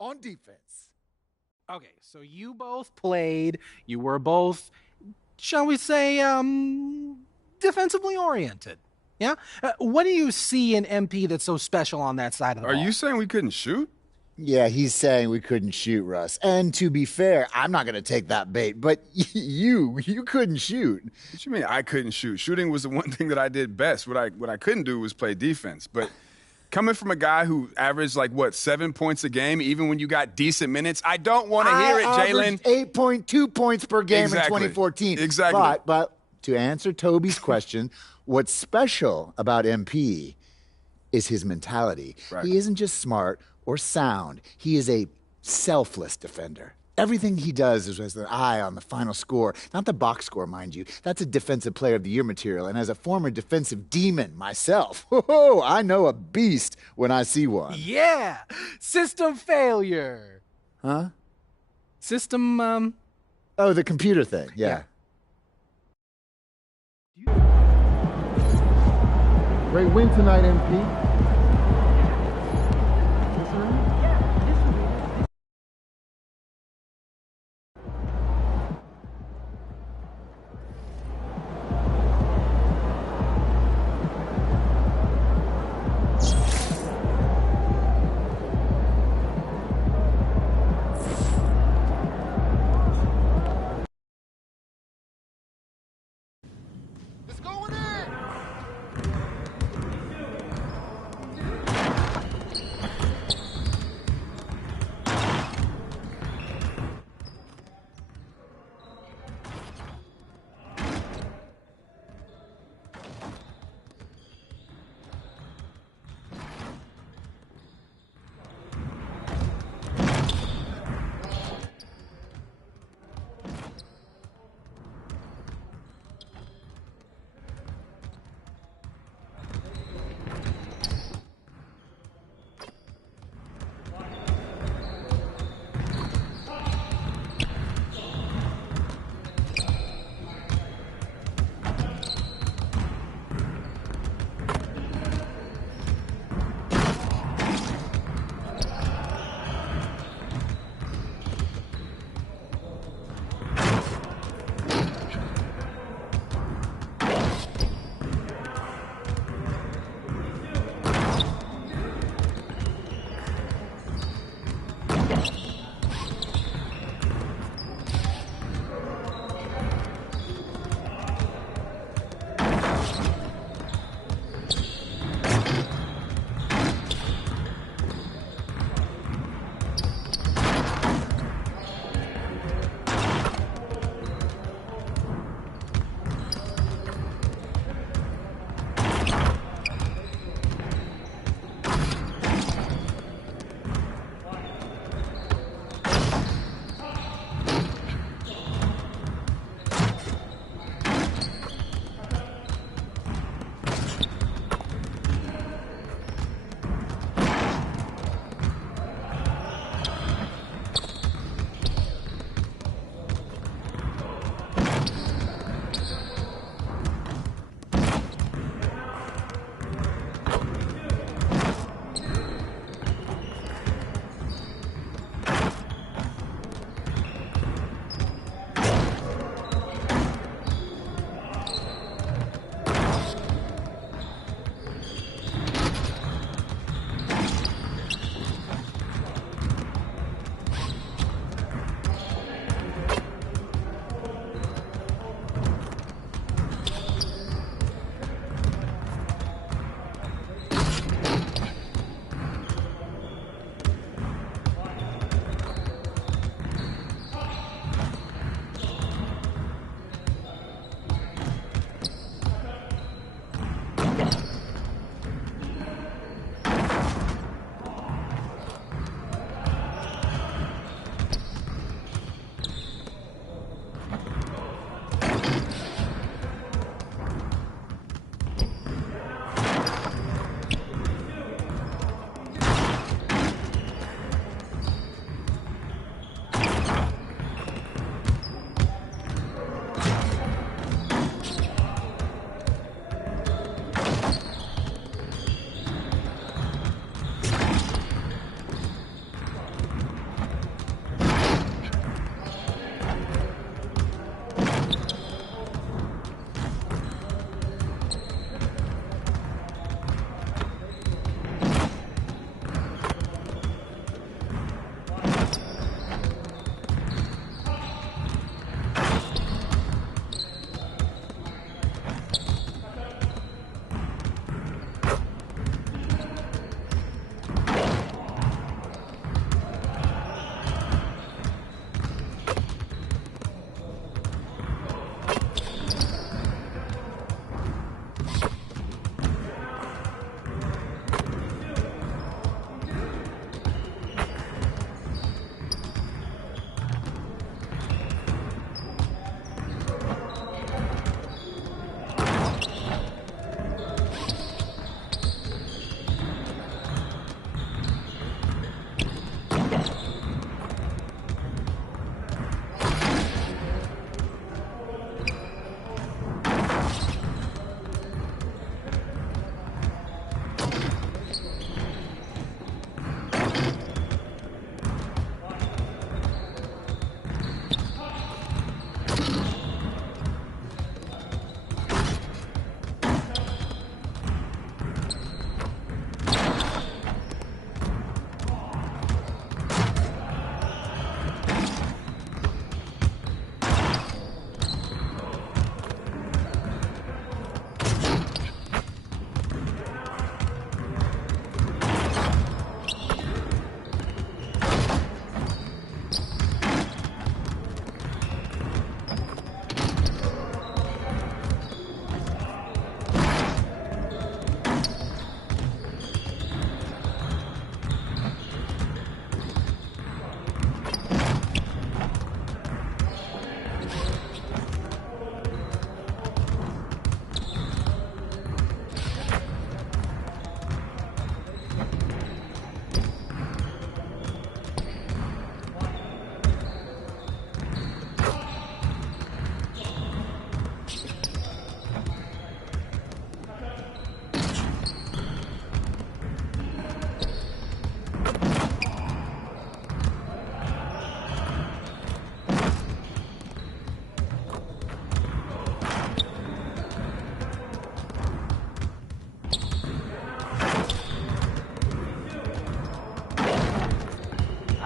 on defense. Okay, so you both played. You were both, shall we say, defensively oriented. Yeah? What do you see in MP that's so special on that side of the Are ball? you saying we couldn't shoot? Yeah, he's saying we couldn't shoot, Russ. And to be fair, I'm not going to take that bait, but you couldn't shoot. What you mean I couldn't shoot? Shooting was the one thing that I did best. What I couldn't do was play defense. But coming from a guy who averaged, like, what, 7 points a game, even when you got decent minutes, I don't want to hear it, Jalen. 8.2 points per game Exactly. in 2014. Exactly. But to answer Toby's question, what's special about MP is his mentality. Right. He isn't just smart or sound. He is a selfless defender. Everything he does is with an eye on the final score, not the box score, mind you. That's a Defensive Player of the Year material, and as a former defensive demon myself, I know a beast when I see one. Yeah! System failure. Huh? System, Oh, the computer thing, yeah. Great win tonight, MP.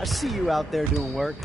I see you out there doing work.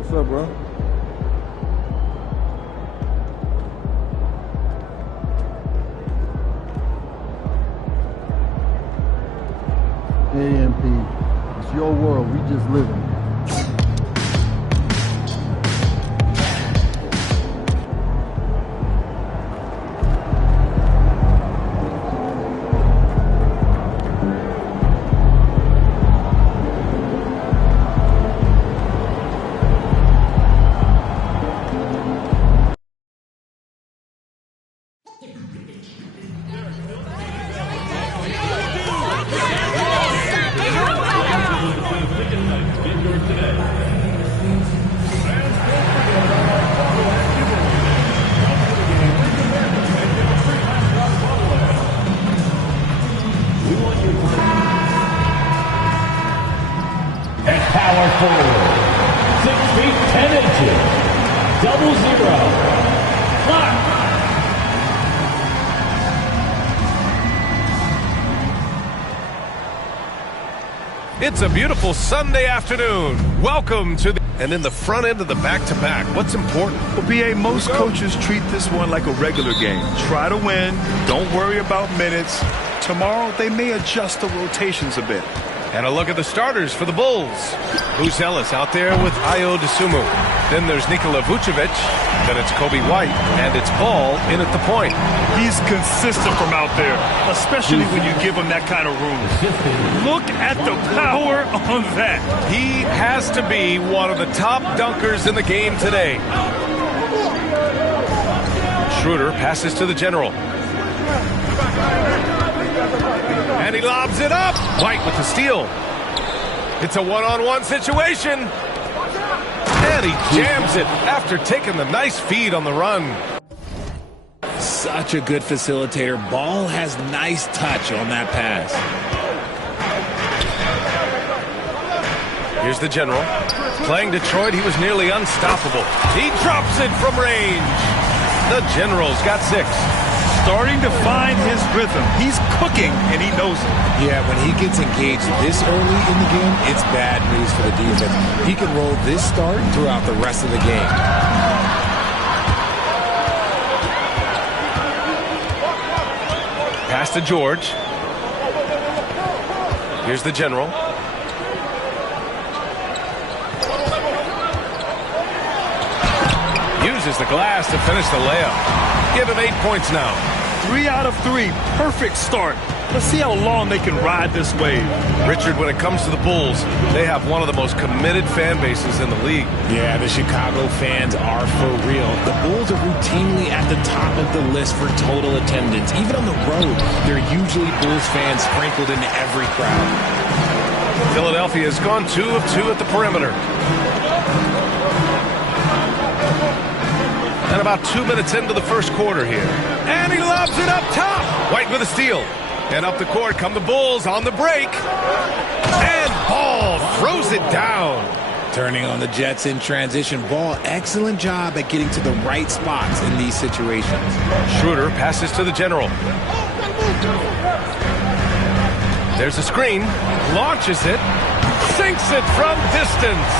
What's up, bro? Hey, MP. It's your world. We just live in it. Power forward, 6 feet 10 inches, 00. Clock. It's a beautiful Sunday afternoon. Welcome to the... And in the front end of the back-to-back, what's important? Well, BA, most coaches treat this one like a regular game. Try to win. Don't worry about minutes. Tomorrow, they may adjust the rotations a bit. And a look at the starters for the Bulls. Who's Ellis out there with Ayo Dosunmu. Then there's Nikola Vucevic. Then it's Kobe White. And it's Ball in at the point. He's consistent from out there, especially when you give him that kind of room. Look at the power on that. He has to be one of the top dunkers in the game today. Schroeder passes to the general. And he lobs it up. White with the steal. It's a one-on-one situation. And he jams it after taking the nice feed on the run. Such a good facilitator. Ball has nice touch on that pass. Here's the general. Playing Detroit, he was nearly unstoppable. He drops it from range. The general's got 6. Starting to find his rhythm. He's cooking, and he knows it. Yeah, when he gets engaged this early in the game, it's bad news for the defense. He can roll this start throughout the rest of the game. Pass to George. Here's the general. Uses the glass to finish the layup. Give him 8 points now. 3 out of 3. Perfect start. Let's see how long they can ride this wave. Richard, when it comes to the Bulls, they have one of the most committed fan bases in the league. Yeah, the Chicago fans are for real. The Bulls are routinely at the top of the list for total attendance. Even on the road, there are usually Bulls fans sprinkled in every crowd. Philadelphia has gone 2 of 2 at the perimeter. And about 2 minutes into the first quarter here. And he lobs it up top. White with a steal. And up the court come the Bulls on the break. And Ball throws it down. Turning on the Jets in transition. Ball, excellent job at getting to the right spots in these situations. Schroeder passes to the general. There's a screen. Launches it. Sinks it from distance.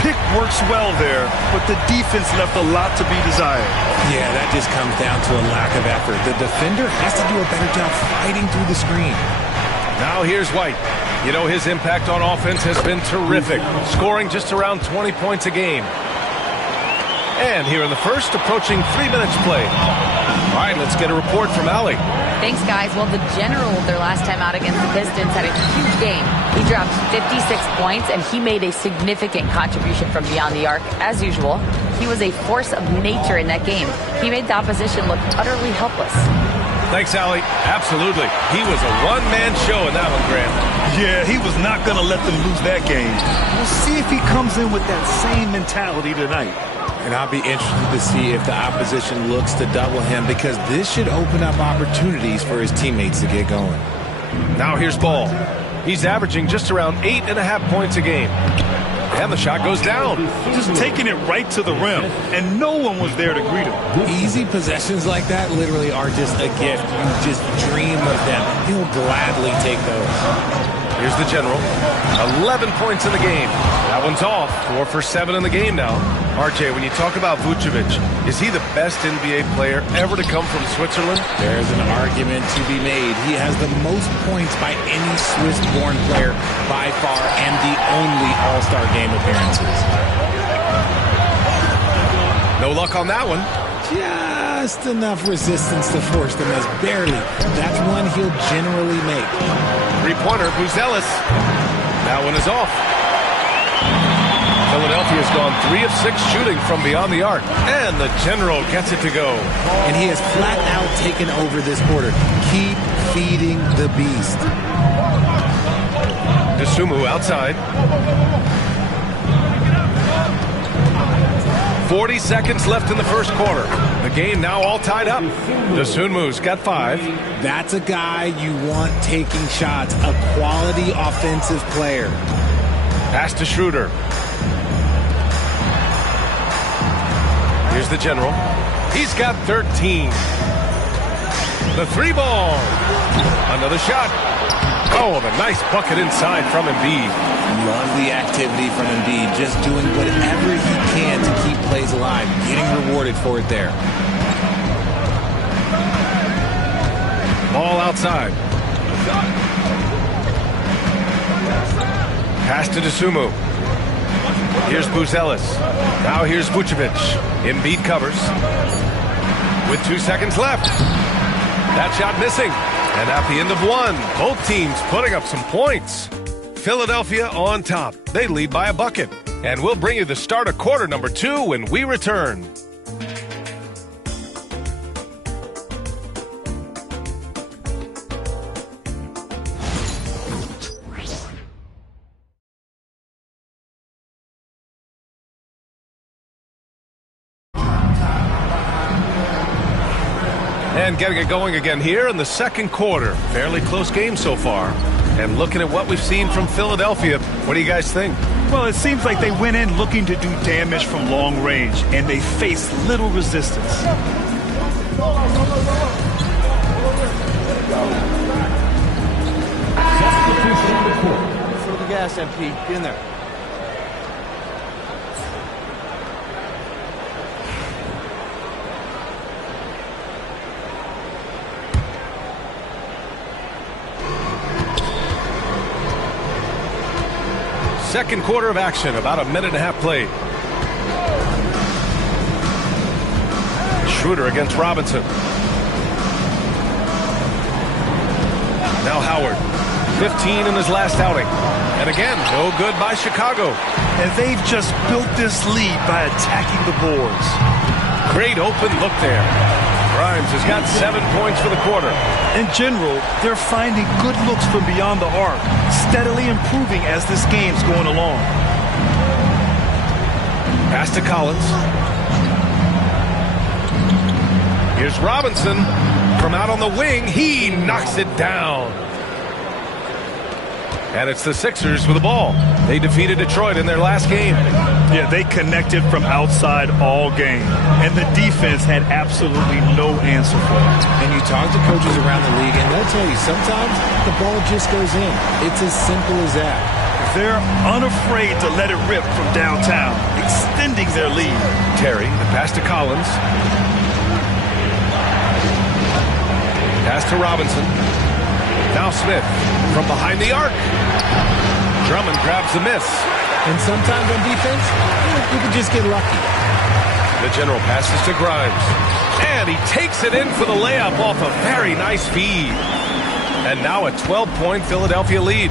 Pick works well there, but the defense left a lot to be desired. Yeah, that just comes down to a lack of effort. The defender has to do a better job fighting through the screen. Now here's White. You know, his impact on offense has been terrific, scoring just around 20 points a game. And here in the first, approaching 3 minutes played. All right, let's get a report from Allie. Thanks, guys. Well, the general, their last time out against the Pistons, had a huge game. He dropped 56 points, and he made a significant contribution from beyond the arc. As usual, he was a force of nature in that game. He made the opposition look utterly helpless. Thanks, Allie. Absolutely. He was a one-man show in that one, Grant. Yeah, he was not going to let them lose that game. We'll see if he comes in with that same mentality tonight. And I'll be interested to see if the opposition looks to double him, because this should open up opportunities for his teammates to get going. Now here's Ball. He's averaging just around 8.5 points a game. And the shot goes down. Just taking it right to the rim, and no one was there to greet him. Easy possessions like that literally are just a gift. You just dream of them. He'll gladly take those. Here's the general. 11 points in the game. That one's off. 4 for 7 in the game now. RJ, when you talk about Vucevic, is he the best NBA player ever to come from Switzerland? There's an argument to be made. He has the most points by any Swiss-born player by far, and the only All-Star game appearances. No luck on that one. Just enough resistance to force the miss. Barely. That's one he'll generally make. Three-pointer, Buzelis. That one is off. Philadelphia's gone 3 of 6 shooting from beyond the arc. And the general gets it to go. And he has flat out taken over this quarter. Keep feeding the beast. DeSumo outside. 40 seconds left in the first quarter. The game now all tied up. DeSumo's got 5. That's a guy you want taking shots. A quality offensive player. Pass to Schroeder. Here's the general. He's got 13. The 3-ball. Another shot. Oh, the nice bucket inside from Embiid. Love the activity from Embiid. Just doing whatever he can to keep plays alive. Getting rewarded for it there. Ball outside. Pass to DeSumo. Here's Buzelis. Now here's Vucevic. Embiid covers. With 2 seconds left. That shot missing. And at the end of one, both teams putting up some points. Philadelphia on top. They lead by a bucket. And we'll bring you the start of quarter number 2 when we return. And getting it going again here in the second quarter. Fairly close game so far. And looking at what we've seen from Philadelphia, what do you guys think? Well, it seems like they went in looking to do damage from long range, and they faced little resistance. Fill the gas, MP. Get in there. Second quarter of action, about a minute and a half played. Schroeder against Robinson. Now Howard, 15 in his last outing. And again, no good by Chicago. And they've just built this lead by attacking the boards. Great open look there. Grimes has got 7 points for the quarter. In general, they're finding good looks from beyond the arc, steadily improving as this game's going along. Pass to Collins. Here's Robinson from out on the wing. He knocks it down. And it's the Sixers with the ball. They defeated Detroit in their last game. Yeah, they connected from outside all game. And the defense had absolutely no answer for it. And you talk to coaches around the league, and they'll tell you sometimes the ball just goes in. It's as simple as that. They're unafraid to let it rip from downtown, extending their lead. Terry, the pass to Collins. Pass to Robinson. Now Smith from behind the arc. Drummond grabs the miss. And sometimes on defense, you can just get lucky. The general passes to Grimes. And he takes it in for the layup off a very nice feed. And now a 12-point Philadelphia lead.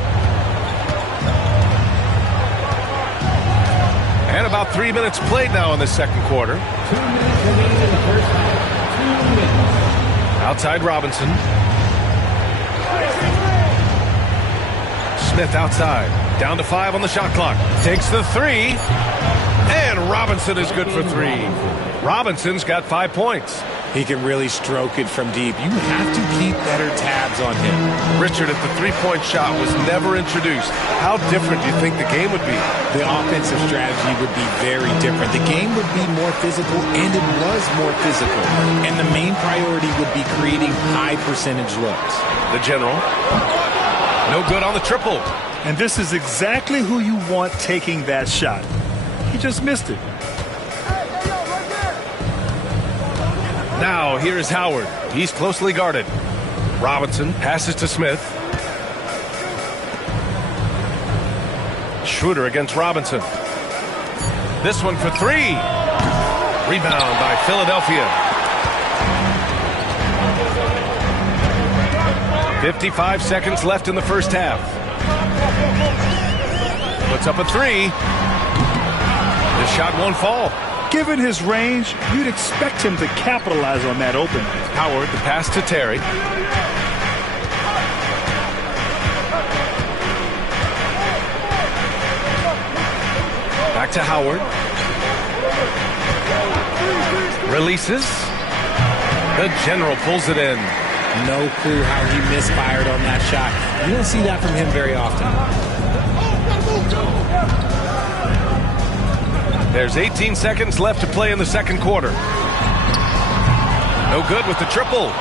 And about 3 minutes played now in the second quarter. 2 minutes remaining in the first half. 2 minutes. Outside Robinson. Smith outside. Down to 5 on the shot clock. Takes the 3. And Robinson is good for 3. Robinson's got 5 points. He can really stroke it from deep. You have to keep better tabs on him. Richard, if the three-point shot was never introduced, how different do you think the game would be? The offensive strategy would be very different. The game would be more physical, and it was more physical. And the main priority would be creating high-percentage looks. The general. No good on the triple. And this is exactly who you want taking that shot. He just missed it. Now, here's Howard. He's closely guarded. Robinson passes to Smith. Schroeder against Robinson. This one for 3. Rebound by Philadelphia. 55 seconds left in the first half. Puts up a 3. The shot won't fall. Given his range, you'd expect him to capitalize on that opening. Howard, the pass to Terry. Back to Howard. Releases. The general pulls it in. No clue how he misfired on that shot. You don't see that from him very often. There's 18 seconds left to play in the second quarter. No good with the triple.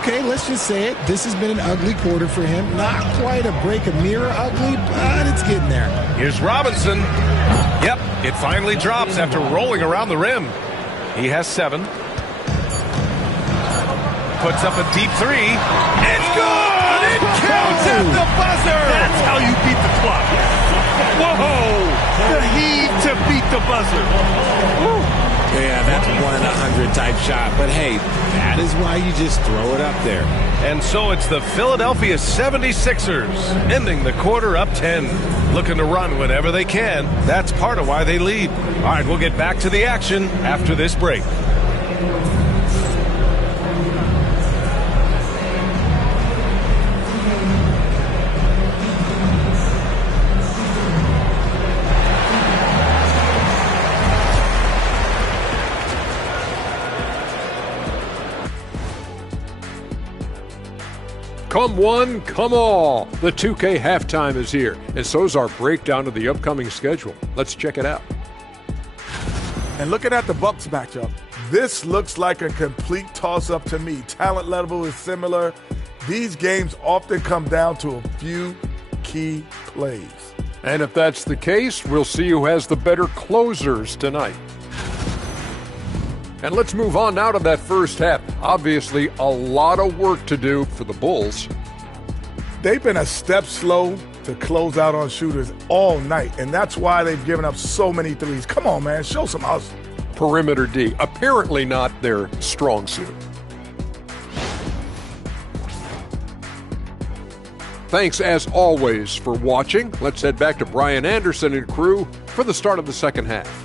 Okay, let's just say it. This has been an ugly quarter for him. Not quite a break a mirror ugly, but it's getting there. Here's Robinson. Yep, it finally drops after rolling around the rim. He has 7. Puts up a deep 3. It's good! It counts at the buzzer! That's how you beat the clock. Whoa! The heave to beat the buzzer. Woo. Yeah, that's 1 in 100 type shot. But hey, that is why you just throw it up there. And so it's the Philadelphia 76ers ending the quarter up 10. Looking to run whenever they can. That's part of why they lead. All right, we'll get back to the action after this break. Come one, come all. The 2K halftime is here, and so is our breakdown of the upcoming schedule. Let's check it out. And looking at the Bucks matchup, this looks like a complete toss-up to me. Talent level is similar. These games often come down to a few key plays. And if that's the case, we'll see who has the better closers tonight. And let's move on now to that first half. Obviously, a lot of work to do for the Bulls. They've been a step slow to close out on shooters all night, and that's why they've given up so many threes. Come on, man, show some hustle. Perimeter D, apparently not their strong suit. Thanks, as always, for watching. Let's head back to Brian Anderson and crew for the start of the second half.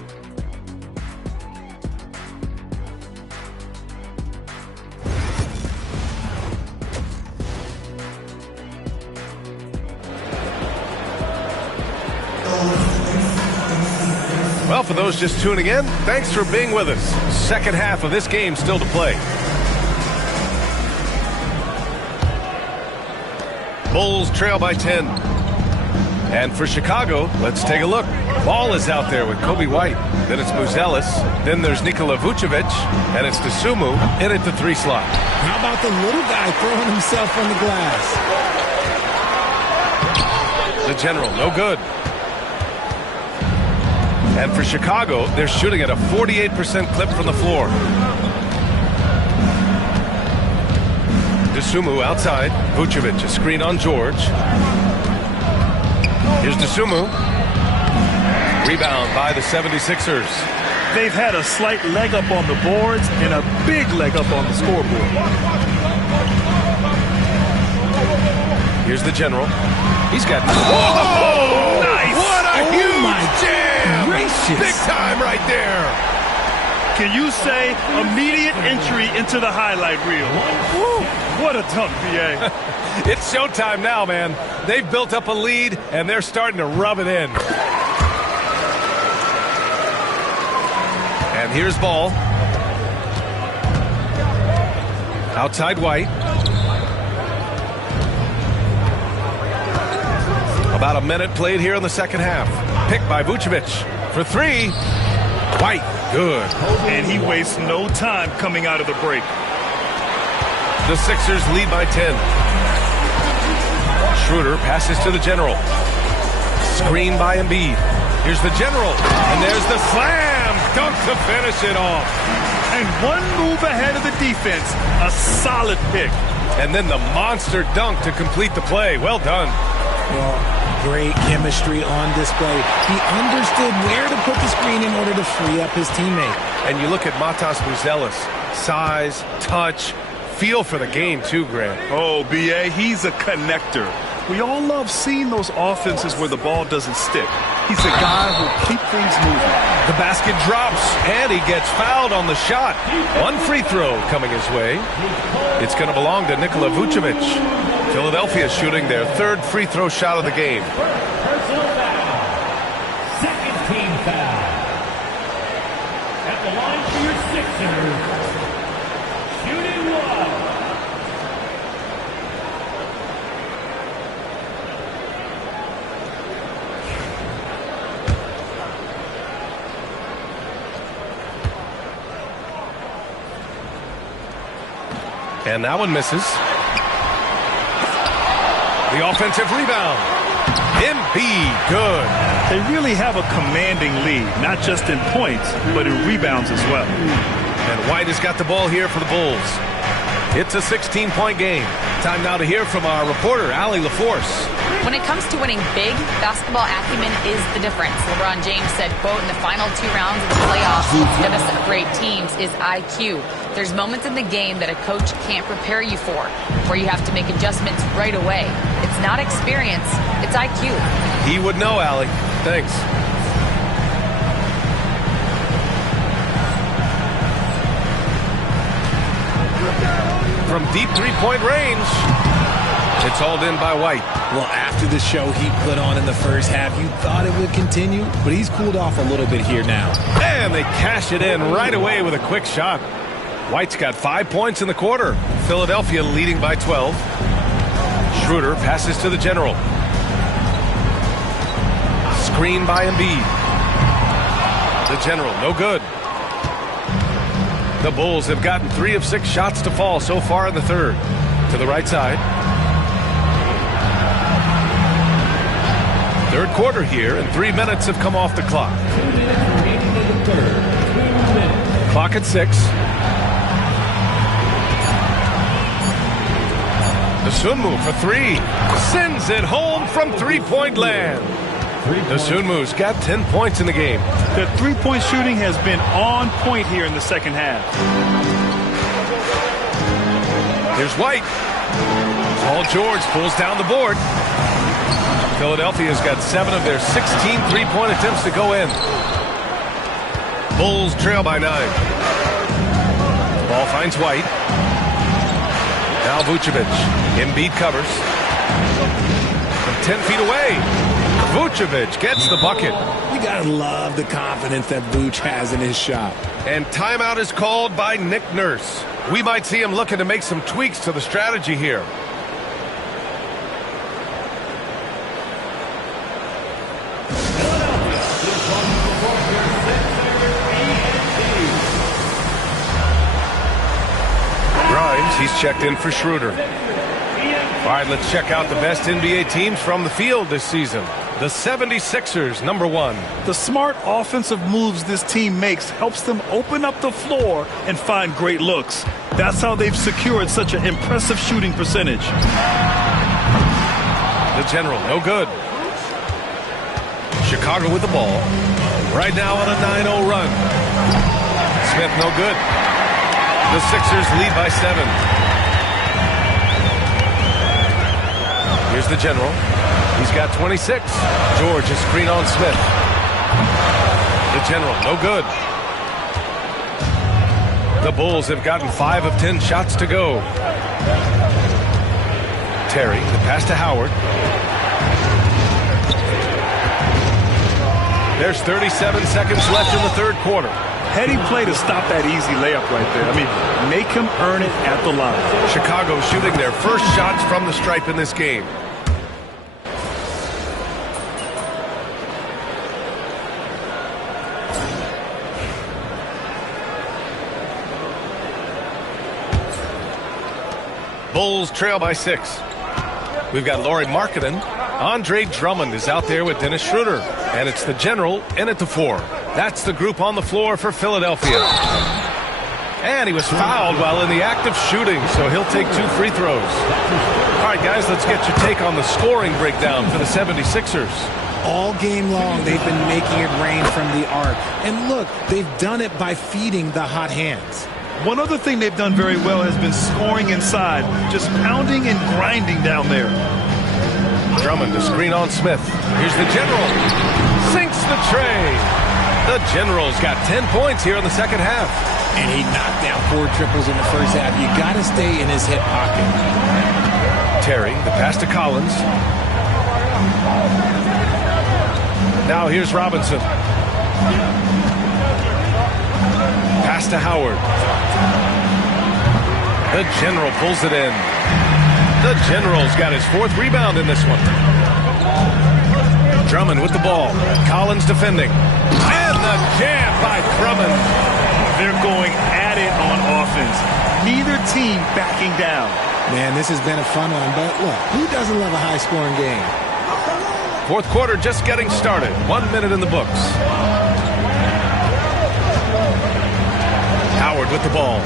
Well, for those just tuning in, thanks for being with us. Second half of this game still to play. Bulls trail by 10. And for Chicago, let's take a look. Ball is out there with Kobe White. Then it's Buzelis. Then there's Nikola Vucevic. And it's Dosunmu in at the 3 slot. How about the little guy throwing himself on the glass? The general, no good. And for Chicago, they're shooting at a 48% clip from the floor. Dosunmu outside. Vucevic, a screen on George. Here's Dosunmu. Rebound by the 76ers. They've had a slight leg up on the boards and a big leg up on the scoreboard. Here's the general. He's got... Whoa! Nice! What a huge jam! Gracious. Big time right there. Can you say immediate entry into the highlight reel? Woo, what a dunk, BA. It's showtime now, man. They've built up a lead, and they're starting to rub it in. And here's ball. Outside White. About a minute played here in the second half. Picked by Vucevic for three. White, good. And he wastes no time coming out of the break. The Sixers lead by 10. Schroeder passes to the General. Screen by Embiid. Here's the General. And there's the slam. Dunk to finish it off. And one move ahead of the defense. A solid pick. And then the monster dunk to complete the play. Well done. Well, great chemistry on display. He understood where to put the screen in order to free up his teammate. And you look at Matas Buzelis. Size, touch, feel for the game too, Grant. Oh, B.A., he's a connector. We all love seeing those offenses where the ball doesn't stick. He's a guy who'll keep things moving. The basket drops, and he gets fouled on the shot. One free throw coming his way. It's going to belong to Nikola Vucevic. Philadelphia shooting their third free throw shot of the game. Personal foul. Second team foul. At the line for your Sixers. Shooting one. And that one misses. The offensive rebound. Embiid, good. They really have a commanding lead, not just in points, but in rebounds as well. And White has got the ball here for the Bulls. It's a 16-point game. Time now to hear from our reporter, Allie LaForce. When it comes to winning big, basketball acumen is the difference. LeBron James said, quote, in the final 2 rounds of the playoffs, instead of separate teams is IQ. There's moments in the game that a coach can't prepare you for, where you have to make adjustments right away. It's not experience, it's IQ. He would know, Allie. Thanks. From deep three-point range, it's hauled in by White. Well, after the show he put on in the first half, you thought it would continue, but he's cooled off a little bit here now. And they cash it in right away with a quick shot. White's got 5 points in the quarter. Philadelphia leading by 12. Schroeder passes to the General. Screen by Embiid. The General, no good. The Bulls have gotten 3 of 6 shots to fall so far in the third. To the right side. Third quarter here, and 3 minutes have come off the clock. 2 minutes remaining in the third. 2 minutes. Clock at 6. Dosunmu for 3. Sends it home from three-point land. Dosunmu's got 10 points in the game. The three-point shooting has been on point here in the second half. Here's White. Paul George pulls down the board. Philadelphia's got 7 of their 16 three-point attempts to go in. Bulls trail by 9. Ball finds White. Now Vucevic. Embiid covers. From 10 feet away. Vucevic gets the bucket. We gotta love the confidence that Vuce has in his shot. And timeout is called by Nick Nurse. We might see him looking to make some tweaks to the strategy here. Grimes, he's checked in for Schroeder. All right, let's check out the best NBA teams from the field this season. The 76ers, number 1. The smart offensive moves this team makes helps them open up the floor and find great looks. That's how they've secured such an impressive shooting percentage. The General, no good. Chicago with the ball. Right now on a 9-0 run. Smith, no good. The Sixers lead by 7. Here's the General. He's got 26. George, a screen on Smith. The General, no good. The Bulls have gotten 5 of 10 shots to go. Terry, the pass to Howard. There's 37 seconds left in the third quarter. Heady play to stop that easy layup right there. I mean, make him earn it at the line. Chicago shooting their first shots from the stripe in this game. Bulls trail by 6. We've got Lauri Markkanen. Andre Drummond is out there with Dennis Schroeder. And it's the general in at the 4. That's the group on the floor for Philadelphia. And he was fouled while in the act of shooting, so he'll take 2 free throws. All right, guys, let's get your take on the scoring breakdown for the 76ers. All game long, they've been making it rain from the arc. And look, they've done it by feeding the hot hands. One other thing they've done very well has been scoring inside, just pounding and grinding down there. Drummond to screen on Smith. Here's the general. Sinks the tray. The general's got 10 points here in the second half. And he knocked down 4 triples in the first half. You got to stay in his hip pocket. Terry, the pass to Collins. Now here's Robinson. Pass to Howard. The general pulls it in. The general's got his 4th rebound in this one. Drummond with the ball. Collins defending. And the jam by Drummond. They're going at it on offense. Neither team backing down. Man, this has been a fun one, but look, who doesn't love a high-scoring game? Fourth quarter just getting started. 1 minute in the books. Howard with the ball.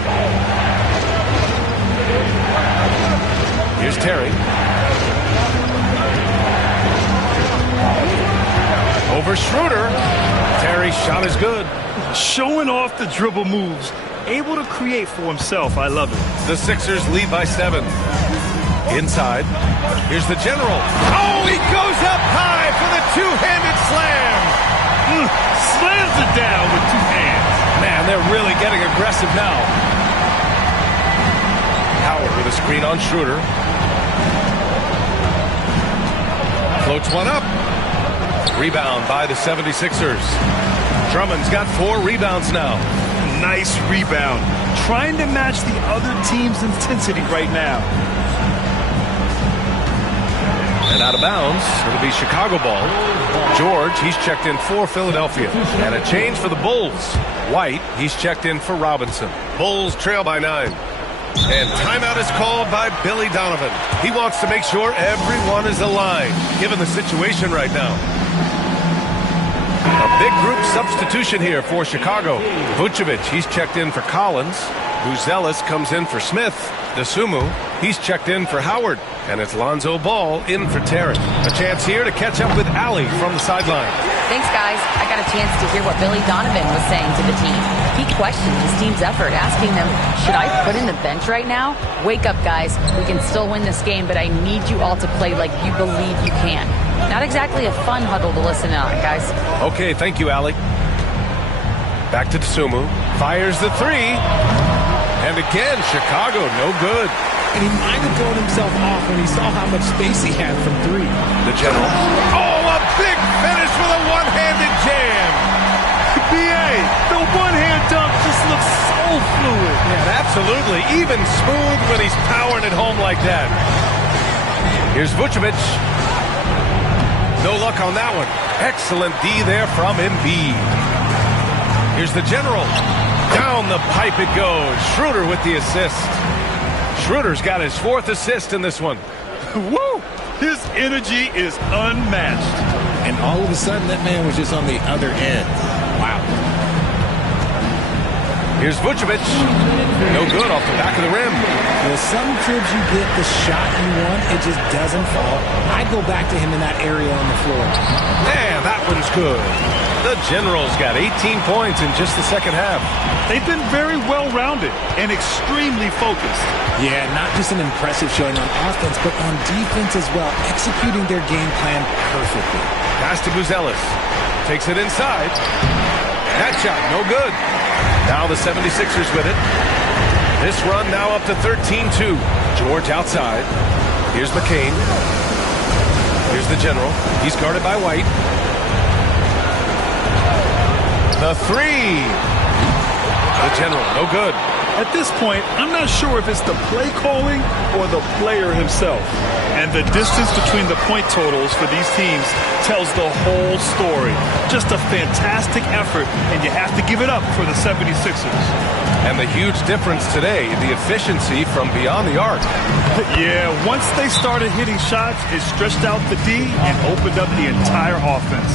Here's Terry. Over Schroeder. Terry's shot is good. Showing off the dribble moves. Able to create for himself. I love it. The Sixers lead by 7. Inside. Here's the general. Oh, he goes up high for the two-handed slam. Slams it down with 2 hands. Man, they're really getting aggressive now. Howard with a screen on Schroeder. Floats one up. Rebound by the 76ers. Drummond's got 4 rebounds now. Nice rebound. Trying to match the other team's intensity right now. And out of bounds, it'll be Chicago ball. George, he's checked in for Philadelphia. And a change for the Bulls. White, he's checked in for Robinson. Bulls trail by 9. And timeout is called by Billy Donovan. He wants to make sure everyone is aligned, given the situation right now. A big group substitution here for Chicago. Vucevic, he's checked in for Collins. Buzelis comes in for Smith. Dosunmu, he's checked in for Howard. And it's Lonzo Ball in for Terry. A chance here to catch up with Allie from the sideline. Thanks, guys. I got a chance to hear what Billy Donovan was saying to the team. He questioned his team's effort, asking them, should I put in the bench right now? Wake up, guys. We can still win this game, but I need you all to play like you believe you can. Not exactly a fun huddle to listen on, guys. Okay, thank you, Allie. Back to Dosunmu. Fires the 3. And again, Chicago, no good. And he might have thrown himself off when he saw how much space he had from 3. The general. Oh, a big finish with a one-handed jam. BA, the one-hand dunk just looks so fluid. Yeah, absolutely. Even smooth when he's powering it home like that. Here's Vucevic. No luck on that one. Excellent D there from Embiid. Here's the general. Down the pipe it goes. Schroeder with the assist. Schroeder's got his 4th assist in this one. Woo! His energy is unmatched. And all of a sudden, that man was just on the other end. Wow. Here's Vucevic. No good off the back of the rim. Well, some trips you get the shot you want, it just doesn't fall. I go back to him in that area on the floor. Man, that one's good. The Generals got 18 points in just the second half. They've been very well-rounded and extremely focused. Yeah, not just an impressive showing on offense, but on defense as well, executing their game plan perfectly. Pass to Buzelis. Takes it inside. That shot, no good. Now the 76ers with it. This run now up to 13-2. George outside. Here's McCain. Here's the general. He's guarded by White. The three. The general, no good. At this point, I'm not sure if it's the play calling or the player himself. And the distance between the point totals for these teams tells the whole story. Just a fantastic effort, and you have to give it up for the 76ers. And the huge difference today, the efficiency from beyond the arc. Yeah, once they started hitting shots, it stretched out the D and opened up the entire offense.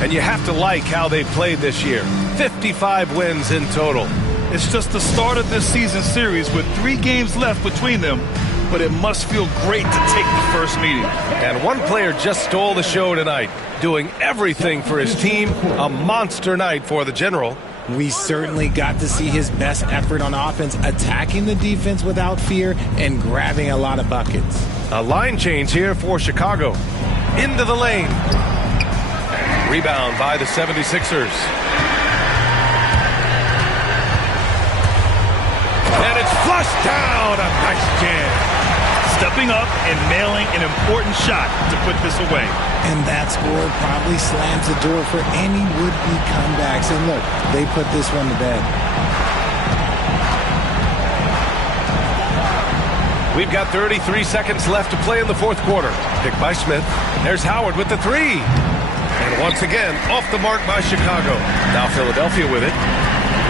And you have to like how they played this year. 55 wins in total. It's just the start of this season series with 3 games left between them, but it must feel great to take the first meeting. And one player just stole the show tonight, doing everything for his team. A monster night for the general. We certainly got to see his best effort on offense, attacking the defense without fear and grabbing a lot of buckets. A line change here for Chicago. Into the lane. Rebound by the 76ers. And it's flushed down. A nice jam. Stepping up and nailing an important shot to put this away. And that score probably slams the door for any would-be comebacks. And look, they put this one to bed. We've got 33 seconds left to play in the fourth quarter. Picked by Smith. There's Howard with the three. And once again, off the mark by Chicago. Now Philadelphia with it.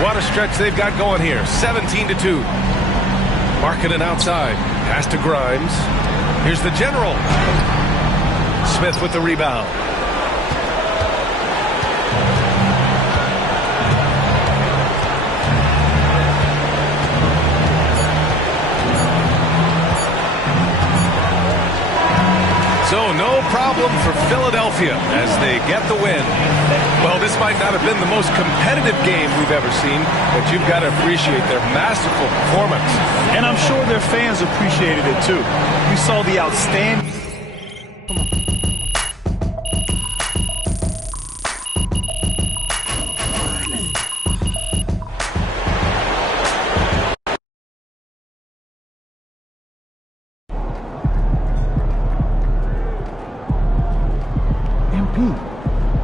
What a stretch they've got going here. 17-2. Markkanen outside. Pass to Grimes. Here's the general. Smith with the rebound. So no problem for Philadelphia as they get the win. Well, this might not have been the most competitive game we've ever seen, but you've got to appreciate their masterful performance. And I'm sure their fans appreciated it too. We saw the outstanding...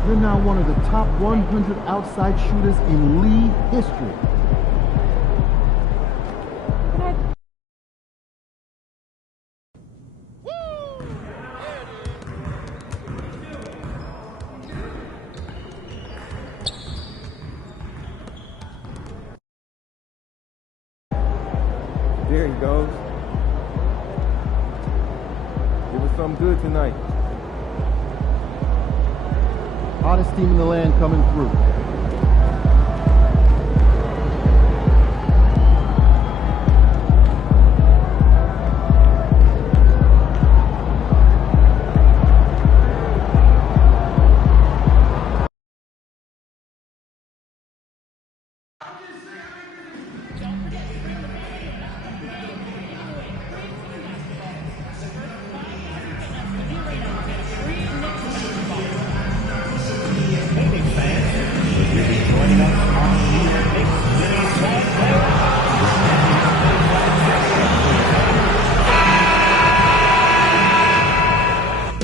You're now one of the top 100 outside shooters in league history. There he goes. It was something good tonight. Hottest team in the land coming through.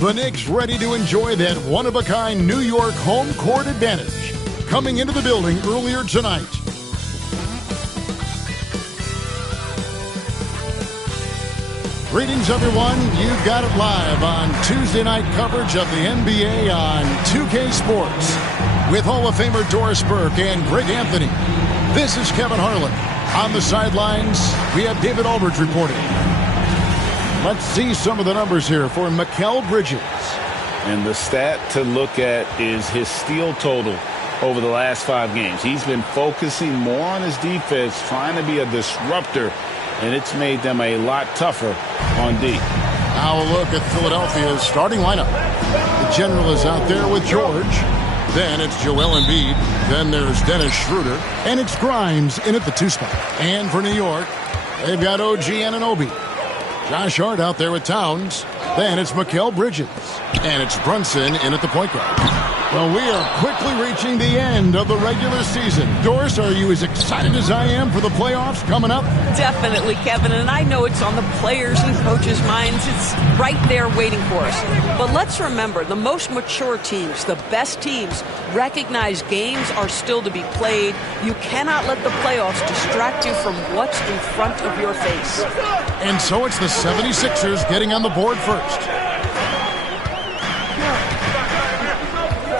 The Knicks ready to enjoy that one-of-a-kind New York home court advantage. Coming into the building earlier tonight. Greetings, everyone. You've got it live on Tuesday night coverage of the NBA on 2K Sports with Hall of Famer Doris Burke and Greg Anthony. This is Kevin Harlan. On the sidelines, we have David Aldridge reporting. Let's see some of the numbers here for Mikal Bridges. And the stat to look at is his steal total over the last 5 games. He's been focusing more on his defense, trying to be a disruptor, and it's made them a lot tougher on D. Now a look at Philadelphia's starting lineup. The general is out there with George. Then it's Joel Embiid. Then there's Dennis Schroeder. And it's Grimes in at the 2 spot. And for New York, they've got OG Anunoby. Josh Hart out there with Towns. Then it's Mikal Bridges. And it's Brunson in at the point guard. Well, we are quickly reaching the end of the regular season. Doris, are you as excited as I am for the playoffs coming up? Definitely, Kevin, and I know it's on the players and coaches' minds. It's right there waiting for us. But let's remember, the most mature teams, the best teams, recognize games are still to be played. You cannot let the playoffs distract you from what's in front of your face. And so it's the 76ers getting on the board first.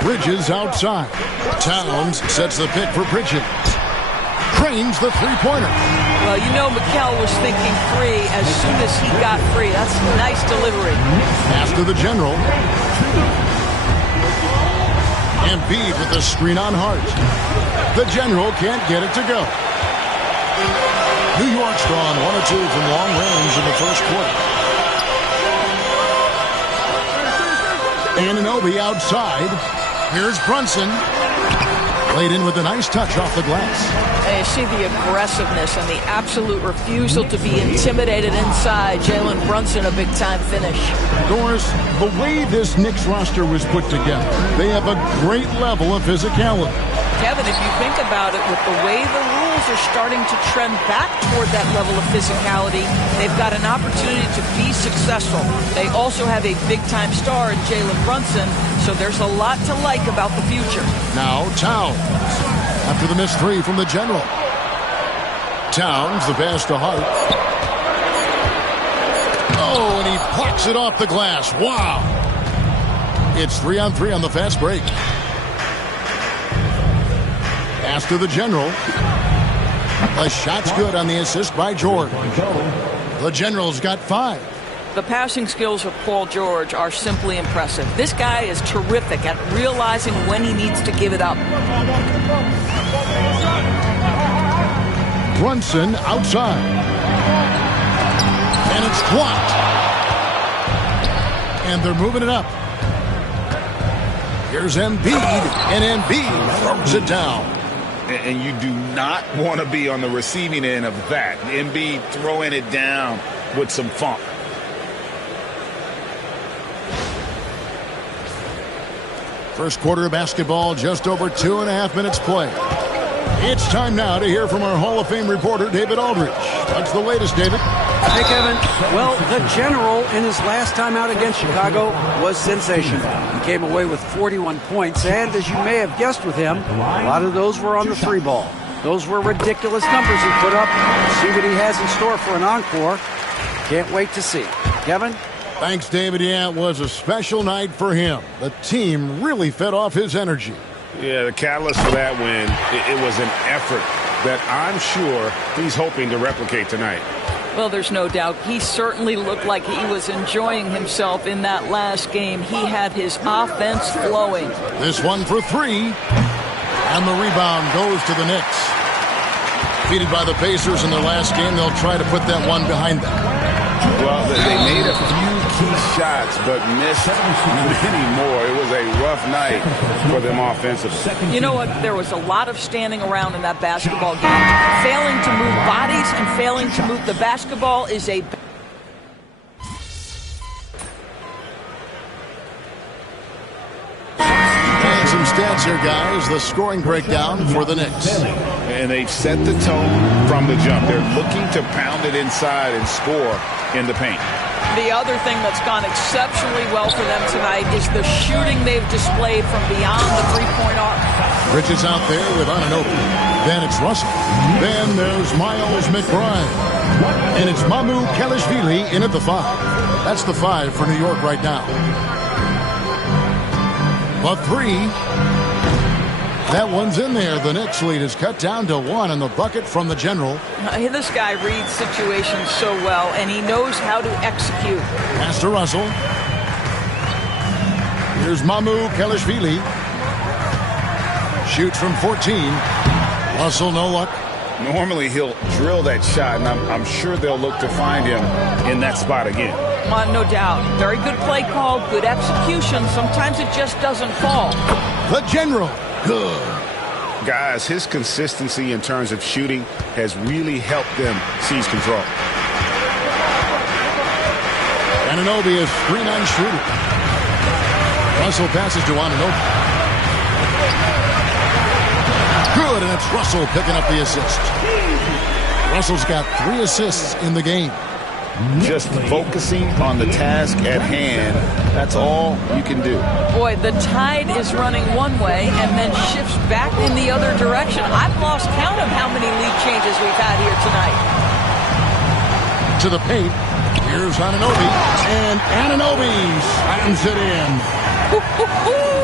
Bridges outside. Towns sets the pick for Bridges. Cranes the three-pointer. Well, you know Mikal was thinking three as soon as he got free. That's a nice delivery. Pass to the general. Embiid with the screen on Hart. The general can't get it to go. New York's drawn 1 or 2 from long range in the first quarter. Anunoby outside. Here's Brunson. Played in with a nice touch off the glass. And you see the aggressiveness and the absolute refusal to be intimidated inside. Jalen Brunson, a big-time finish. Doris, the way this Knicks roster was put together, they have a great level of physicality. Kevin, if you think about it, with the way the rules are starting to trend back toward that level of physicality, they've got an opportunity to be successful. They also have a big-time star in Jalen Brunson, so there's a lot to like about the future. Now Towns, after the missed three from the general. Towns, the pass to Hart. Oh, and he plucks it off the glass. Wow. It's 3-on-3 on the fast break. Pass to the general. The shot's good on the assist by George. The general's got 5. The passing skills of Paul George are simply impressive. This guy is terrific at realizing when he needs to give it up. Brunson outside. And it's blocked. And they're moving it up. Here's Embiid. And Embiid throws it down. And you do not want to be on the receiving end of that. Embiid throwing it down with some funk. First quarter of basketball, just over 2.5 minutes play. It's time now to hear from our Hall of Fame reporter, David Aldridge. What's the latest, David? Hey, Kevin. Well, the general in his last time out against Chicago was sensational. He came away with 41 points, and as you may have guessed with him, a lot of those were on the 3-ball. Those were ridiculous numbers he put up. See what he has in store for an encore. Can't wait to see. Kevin? Thanks, David. Yeah, it was a special night for him. The team really fed off his energy. Yeah, the catalyst for that win, it was an effort that I'm sure he's hoping to replicate tonight. Well, there's no doubt. He certainly looked like he was enjoying himself in that last game. He had his offense flowing. This one for 3. And the rebound goes to the Knicks. Defeated by the Pacers in their last game, they'll try to put that one behind them. Well, they made a few key shots, but missed many more. It was a rough night for them offensively. You know what? There was a lot of standing around in that basketball game. Failing to move bodies and failing to move the basketball is a... And some stats here, guys. The scoring breakdown for the Knicks. And they've set the tone from the jump. They're looking to pound it inside and score in the paint. The other thing that's gone exceptionally well for them tonight is the shooting they've displayed from beyond the three-point arc. Bridges out there with Anunoby. Then it's Russell. Then there's Miles McBride. And it's Mamu Kelishvili in at the 5. That's the 5 for New York right now. The 3. That one's in there. The Knicks lead is cut down to 1 in the bucket from the general. This guy reads situations so well, and he knows how to execute. Pass to Russell. Here's Mamu Kelishvili. Shoots from 14. Russell, no luck. Normally he'll drill that shot, and I'm sure they'll look to find him in that spot again. No doubt. Very good play call, good execution. Sometimes it just doesn't fall. The general. Good. Guys, his consistency in terms of shooting has really helped them seize control. Anunoby is 3-9 shooter. Russell passes to Anunoby. Good, and it's Russell picking up the assist. Russell's got 3 assists in the game. Just focusing on the task at hand, that's all you can do. Boy, the tide is running one way and then shifts back in the other direction. I've lost count of how many lead changes we've had here tonight. To the paint. Here's Anunoby, and Anunoby slams it in.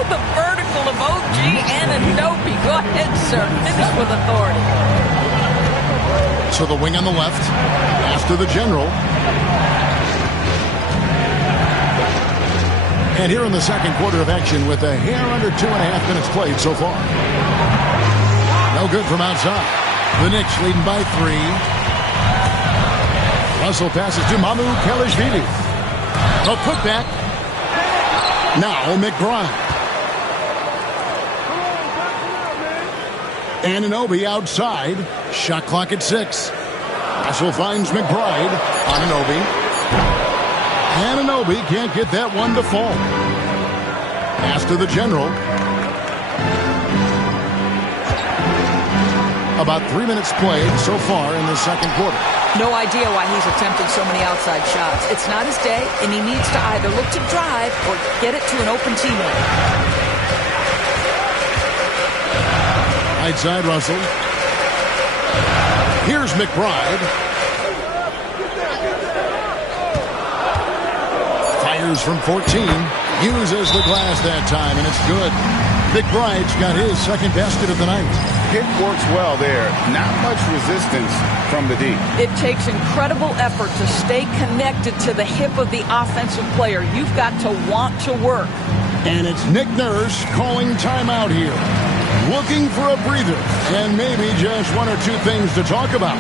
The vertical of OG Anunoby. Go ahead, sir. Finish with authority. To the wing on the left. Pass to the general. And here in the second quarter of action with a hair under 2.5 minutes played so far. No good from outside. The Knicks leading by 3. Russell passes to Mamu Kelishvili. A putback. Now McBride. Anunoby outside. Shot clock at 6. Russell finds McBride. Anunoby. Anunoby can't get that one to fall. Pass to the general. About 3 minutes played so far in the second quarter. No idea why he's attempting so many outside shots. It's not his day, and he needs to either look to drive or get it to an open teammate. Right side, Russell. Here's McBride. Fires from 14. Uses the glass that time, and it's good. McBride's got his second basket of the night. Hit works well there. Not much resistance from the D. It takes incredible effort to stay connected to the hip of the offensive player. You've got to want to work. And it's Nick Nurse calling timeout here. Looking for a breather and maybe just 1 or 2 things to talk about.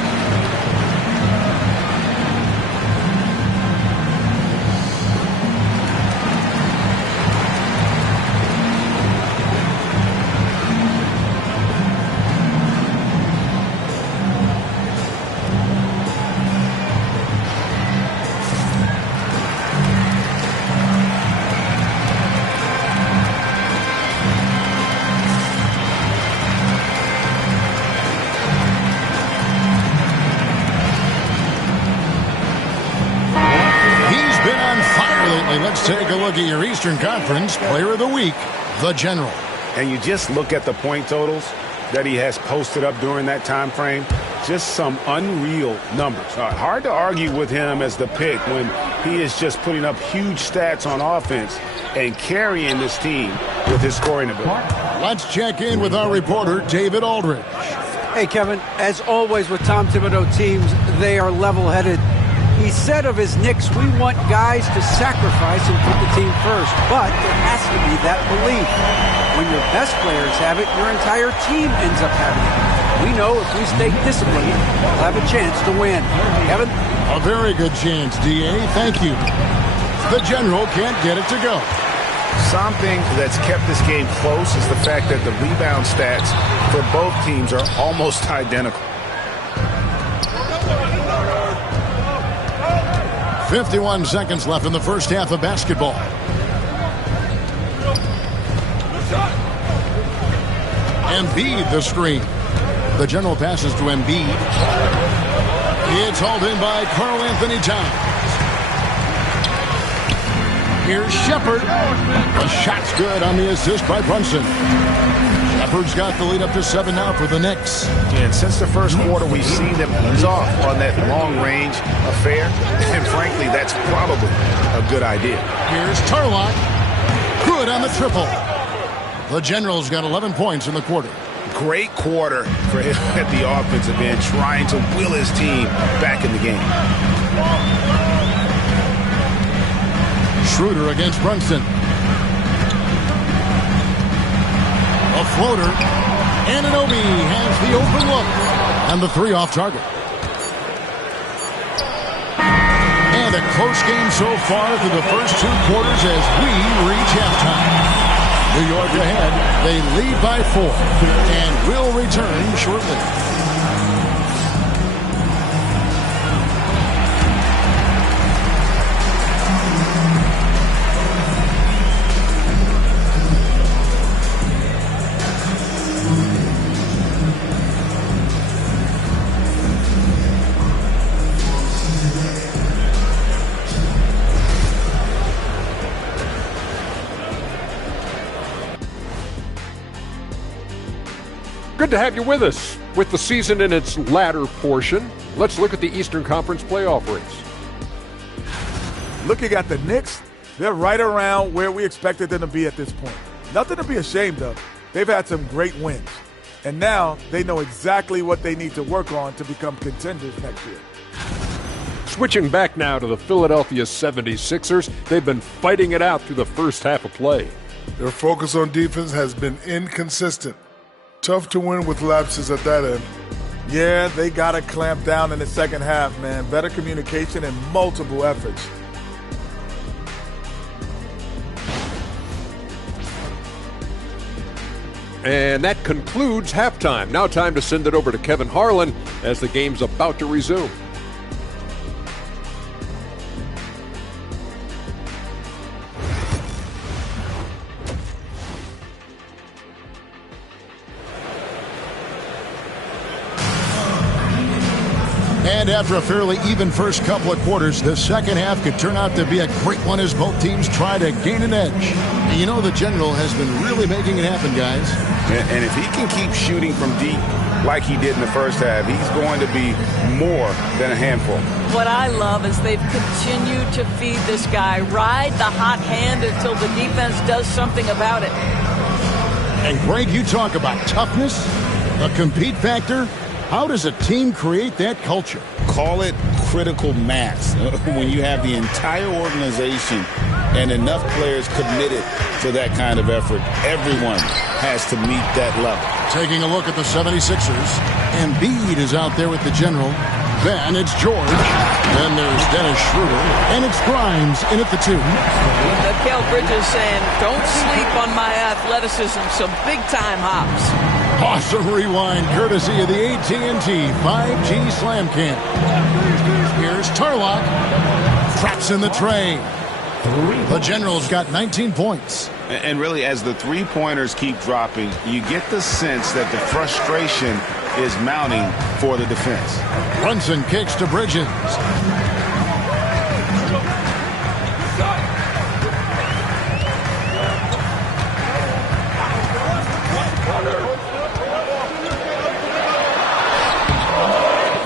Let's take a look at your Eastern Conference Player of the Week, the General. And you just look at the point totals that he has posted up during that time frame. Just some unreal numbers. Hard to argue with him as the pick when he is just putting up huge stats on offense and carrying this team with his scoring ability. Let's check in with our reporter, David Aldridge. Hey, Kevin, as always with Tom Thibodeau teams, they are level-headed. He said of his Knicks, we want guys to sacrifice and put the team first, but there has to be that belief. When your best players have it, your entire team ends up having it. We know if we stay disciplined, we'll have a chance to win. Kevin? A very good chance, D.A. Thank you. The General can't get it to go. Something that's kept this game close is the fact that the rebound stats for both teams are almost identical. 51 seconds left in the first half of basketball. Embiid the screen. The General passes to Embiid. It's hauled in by Karl Anthony Towns. Here's Shepard. The shot's good on the assist by Brunson. Shepard's got the lead up to 7 now for the Knicks. And since the first quarter, we've seen them ease off on that long-range affair. And frankly, that's probably a good idea. Here's Tarlock. Good on the triple. The General's got 11 points in the quarter. Great quarter for him at the offensive end, trying to will his team back in the game. Schroeder against Brunson. A floater. Anunoby has the open look. And the 3 off target. And a close game so far through the first 2 quarters as we reach halftime. New York ahead. They lead by 4 and will return shortly. Good to have you with us. With the season in its latter portion, let's look at the Eastern Conference playoff race. Looking at the Knicks, they're right around where we expected them to be at this point. Nothing to be ashamed of. They've had some great wins. And now they know exactly what they need to work on to become contenders next year. Switching back now to the Philadelphia 76ers, they've been fighting it out through the first half of play. Their focus on defense has been inconsistent. Tough to win with lapses at that end. Yeah, they got to clamp down in the second half, man. Better communication and multiple efforts. And that concludes halftime. Now time to send it over to Kevin Harlan as the game's about to resume. And after a fairly even first couple of quarters, the second half could turn out to be a great one as both teams try to gain an edge. And you know the General has been really making it happen, guys. And if he can keep shooting from deep like he did in the first half, he's going to be more than a handful. What I love is they've continued to feed this guy, ride the hot hand until the defense does something about it. And Greg, you talk about toughness, a compete factor. How does a team create that culture? Call it critical mass. When you have the entire organization and enough players committed to that kind of effort, everyone has to meet that level. Taking a look at the 76ers, Embiid is out there with the General. Then it's George. Then there's Dennis Schroeder. And it's Grimes in at the 2. Mikal Bridges saying, don't sleep on my athleticism, some big-time hops. Awesome rewind courtesy of the AT&T 5G Slam Cam. Here's Tarlock. Traps in the tray. The General's got 19 points. And really, as the three-pointers keep dropping, you get the sense that the frustration is mounting for the defense. Brunson kicks to Bridges.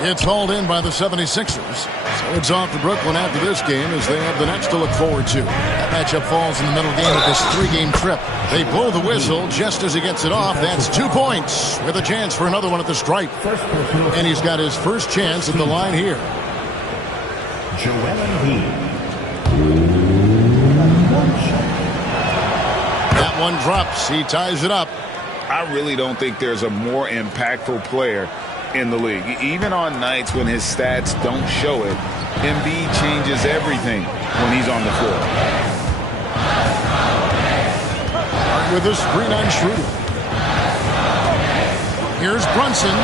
It's hauled in by the 76ers. So it's off to Brooklyn after this game as they have the next to look forward to. That matchup falls in the middle game of this 3-game trip. They blow the whistle just as he gets it off. That's 2 points with a chance for another one at the stripe. And he's got his first chance at the line here. That one drops. He ties it up. I really don't think there's a more impactful player in the league. Even on nights when his stats don't show it, Embiid changes everything when he's on the floor. With a screen on Schroeder. Here's Brunson.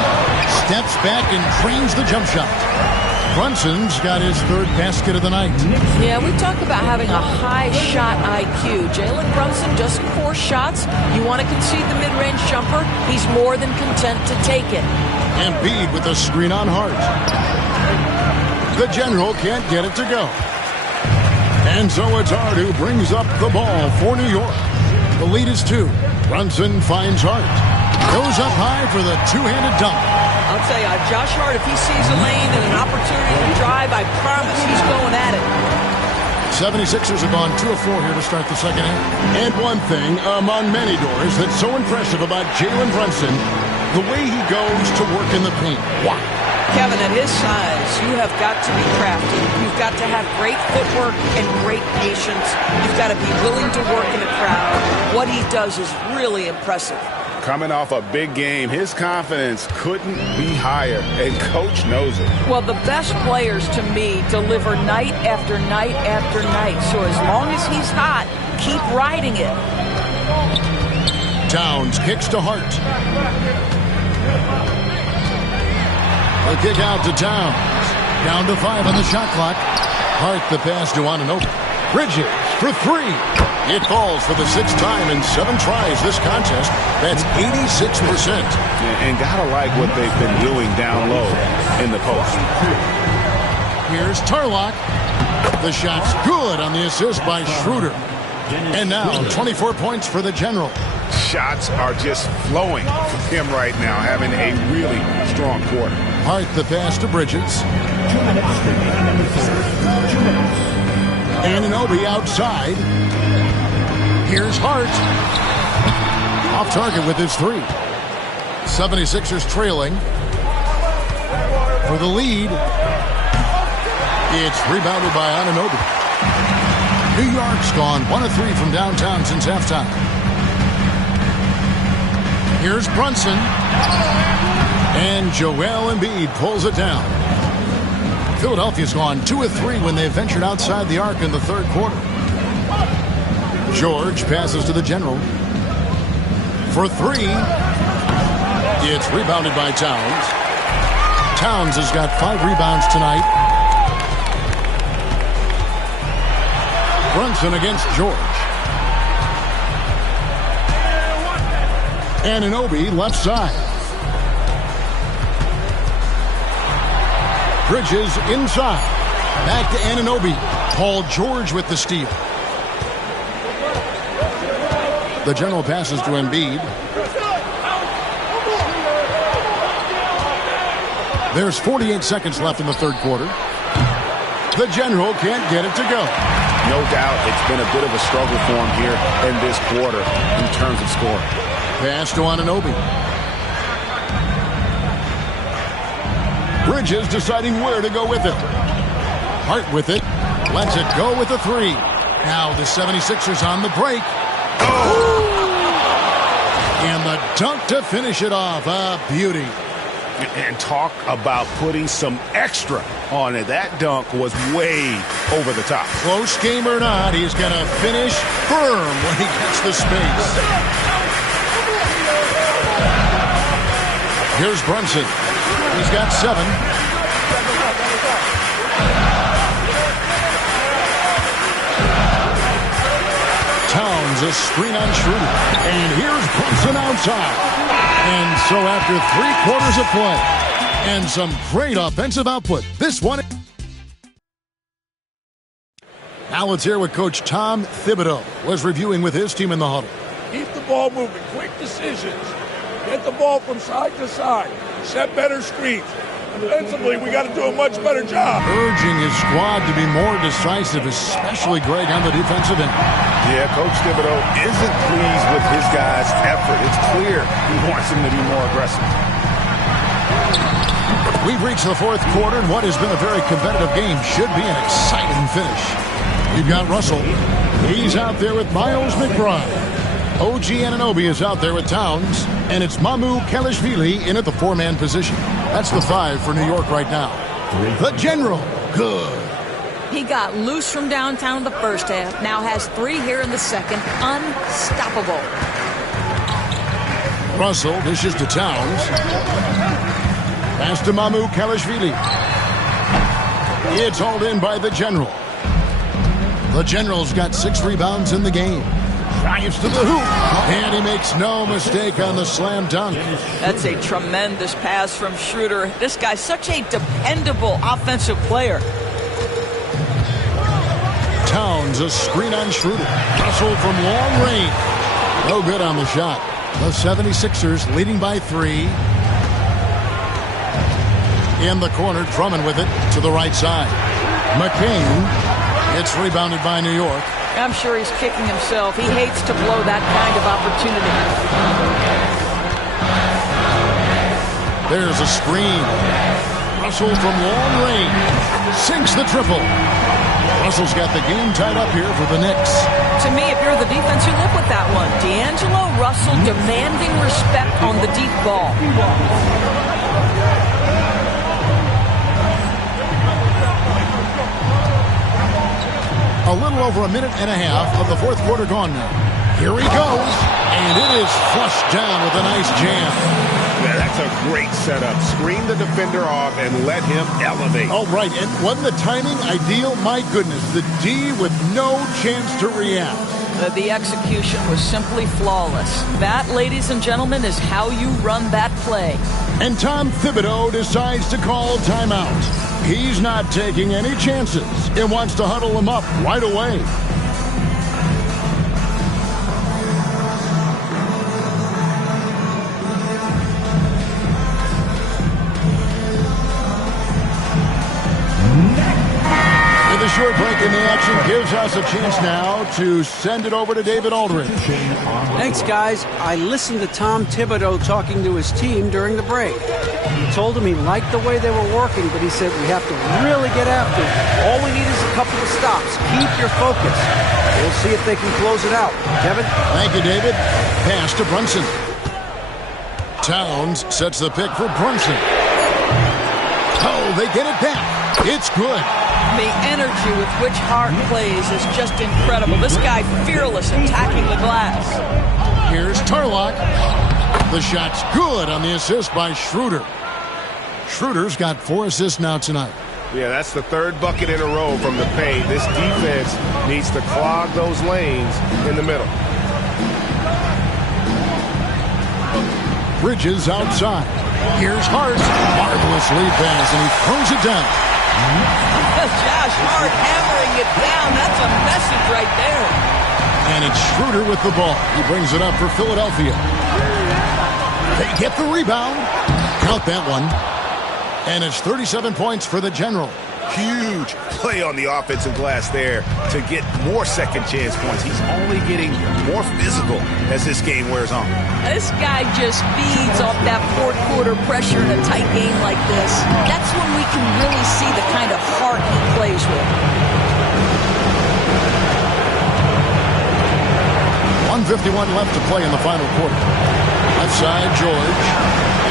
Steps back and trains the jump shot. Brunson's got his third basket of the night. Yeah, we talk about having a high shot IQ. Jalen Brunson just 4 shots. You want to concede the mid-range jumper? He's more than content to take it. Embiid with a screen on Hart. The General can't get it to go. And so it's Hart who brings up the ball for New York. The lead is 2. Brunson finds Hart. Goes up high for the two-handed dunk. I'll tell you, Josh Hart, if he sees a lane and an opportunity to drive, I promise he's going at it. 76ers have gone 2 of 4 here to start the second half. And one thing among many doors that's so impressive about Jalen Brunson, the way he goes to work in the paint. Wow. Kevin, at his size, you have got to be crafty. You've got to have great footwork and great patience. You've got to be willing to work in a crowd. What he does is really impressive. Coming off a big game, his confidence couldn't be higher, and Coach knows it. Well, the best players, to me, deliver night after night after night. So as long as he's hot, keep riding it. Towns kicks to Hart. The kick out to Towns. Down to 5 on the shot clock. Hart the pass to Anunoby. Bridges for 3. It falls for the 6th time in 7 tries this contest. That's 86%. And gotta like what they've been doing down low in the post. Here's Tarlock. The shot's good on the assist by Schroeder. And now 24 points for the General. shots are just flowing from him right now, having a really strong quarter. Hart the pass to Bridges. 2 minutes remaining in the third. 2 minutes. Anunoby outside. Here's Hart. Off target with his 3. 76ers trailing. For the lead. It's rebounded by Anunoby. New York's gone 1 of 3 from downtown since halftime. Here's Brunson. And Joel Embiid pulls it down. Philadelphia's gone 2 of 3 when they ventured outside the arc in the third quarter. George passes to the general. For 3. It's rebounded by Towns. Towns has got 5 rebounds tonight. Brunson against George. Anunoby left side. Bridges inside. Back to Anunoby. Paul George with the steal. The general passes to Embiid. There's 48 seconds left in the third quarter. The general can't get it to go. No doubt it's been a bit of a struggle for him here in this quarter in terms of scoring. Pass to Anunoby. Bridges deciding where to go with it. Hart with it. Lets it go with a 3. Now the 76ers on the break. And the dunk to finish it off. A beauty. And talk about putting some extra on it. That dunk was way over the top. Close game or not, he's going to finish firm when he gets the space. Here's Brunson. He's got 7. Towns a screen on Schroeder. And here's Brunson outside. And so after 3 quarters of play and some great offensive output, this one. Now let's hear what Coach Tom Thibodeau was reviewing with his team in the huddle. Keep the ball moving, quick decisions. Get the ball from side to side. Set better screens. Defensively, we got to do a much better job. Urging his squad to be more decisive, especially Greg on the defensive end. Yeah, Coach Thibodeau isn't pleased with his guys' effort. It's clear he wants them to be more aggressive. We've reached the fourth quarter, and what has been a very competitive game should be an exciting finish. We've got Russell. He's out there with Miles McBride. OG Anunoby is out there with Towns, and it's Mamu Kelishvili in at the 4-man position. That's the 5 for New York right now. The general, good. He got loose from downtown in the first half, now has 3 here in the second. Unstoppable. Russell dishes to Towns. Pass to Mamu Kelishvili. It's hauled in by the general. The general's got 6 rebounds in the game. Drives to the hoop, and he makes no mistake on the slam dunk. That's a tremendous pass from Schroeder. This guy's such a dependable offensive player. Towns a screen on Schroeder. Russell from long range. No good on the shot. The 76ers leading by 3. In the corner, Drummond with it to the right side. McCain. It's rebounded by New York. I'm sure he's kicking himself. He hates to blow that kind of opportunity. There's a screen. Russell from long range. Sinks the triple. Russell's got the game tied up here for the Knicks. To me, if you're the defense, you live with that one. D'Angelo Russell demanding respect on the deep ball. A little over a minute and a half of the fourth quarter gone now. Here he goes, and it is flushed down with a nice jam. Yeah, that's a great setup. Screen the defender off and let him elevate. Oh, right, and wasn't the timing ideal? My goodness, the D with no chance to react. The execution was simply flawless. That, ladies and gentlemen, is how you run that play. And Tom Thibodeau decides to call timeout. He's not taking any chances and wants to huddle him up right away. action gives us a chance now to send it over to David Aldridge. Thanks, guys. I listened to Tom Thibodeau talking to his team during the break. He told them he liked the way they were working, but he said we have to really get after it. All we need is a couple of stops. Keep your focus. We'll see if they can close it out. Kevin? Thank you, David. Pass to Brunson. Towns sets the pick for Brunson. Oh, they get it back. It's good. The energy with which Hart plays is just incredible. This guy fearless attacking the glass. Here's Tarlock. The shot's good on the assist by Schroeder. Schroeder's got 4 assists now tonight. Yeah, that's the 3rd bucket in a row from the paint. This defense needs to clog those lanes in the middle. Bridges outside. Here's Hart. Marvelous lead pass, and he throws it down. Josh Hart hammering it down. That's a message right there. And it's Schroeder with the ball. He brings it up for Philadelphia. They get the rebound. Count that one. And it's 37 points for the General. Huge play on the offensive glass there to get more second chance points. He's only getting more physical as this game wears on. This guy just feeds off that fourth quarter pressure in a tight game like this. That's when we can really see the kind of heart he plays with. 1:51 left to play in the final quarter. Left side, George.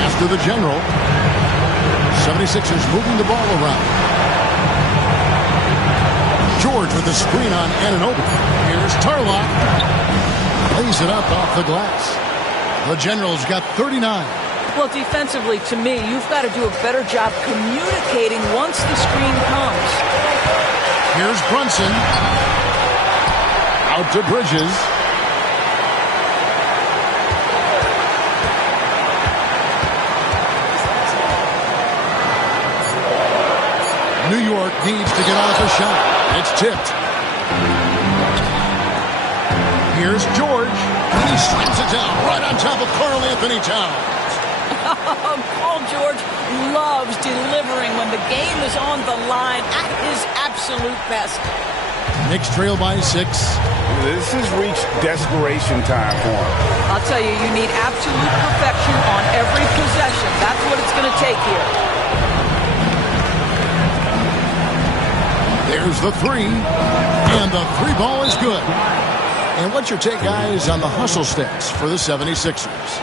After the General. 76ers moving the ball around. George with the screen on Anunoby. Here's Tarlock. Lays it up off the glass. The General's got 39. Well, defensively, to me, you've got to do a better job communicating once the screen comes. Here's Brunson. Out to Bridges. New York needs to get off a shot. It's tipped. Here's George. And he slams it down right on top of Karl Anthony Towns. Paul George loves delivering when the game is on the line at his absolute best. Knicks trail by 6. This has reached desperation time for him. I'll tell you, you need absolute perfection on every possession. That's what it's going to take here. There's the 3, and the 3 ball is good. And what's your take, guys, on the hustle stats for the 76ers?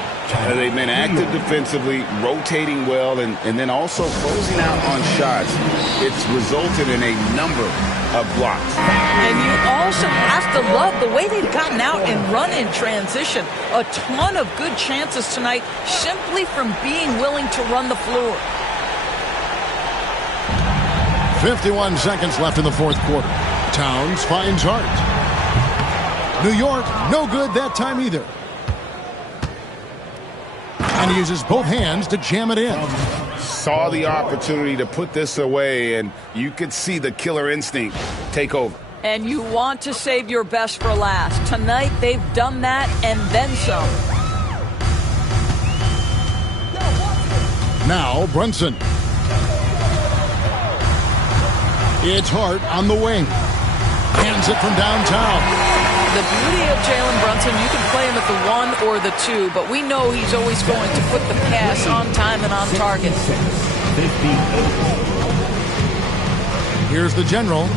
They've been active defensively, rotating well, and then also closing out on shots. It's resulted in a number of blocks. And you also have to love the way they've gotten out and run in transition. A ton of good chances tonight simply from being willing to run the floor. 51 seconds left in the fourth quarter. Towns finds Hart. New York, no good that time either. And he uses both hands to jam it in. Saw the opportunity to put this away, and you could see the killer instinct take over. And you want to save your best for last. Tonight, they've done that and then some. Now, Brunson. It's Hart on the wing. Hands it from downtown. The beauty of Jalen Brunson, you can play him at the 1 or the 2, but we know he's always going to put the pass on time and on target. Here's the General.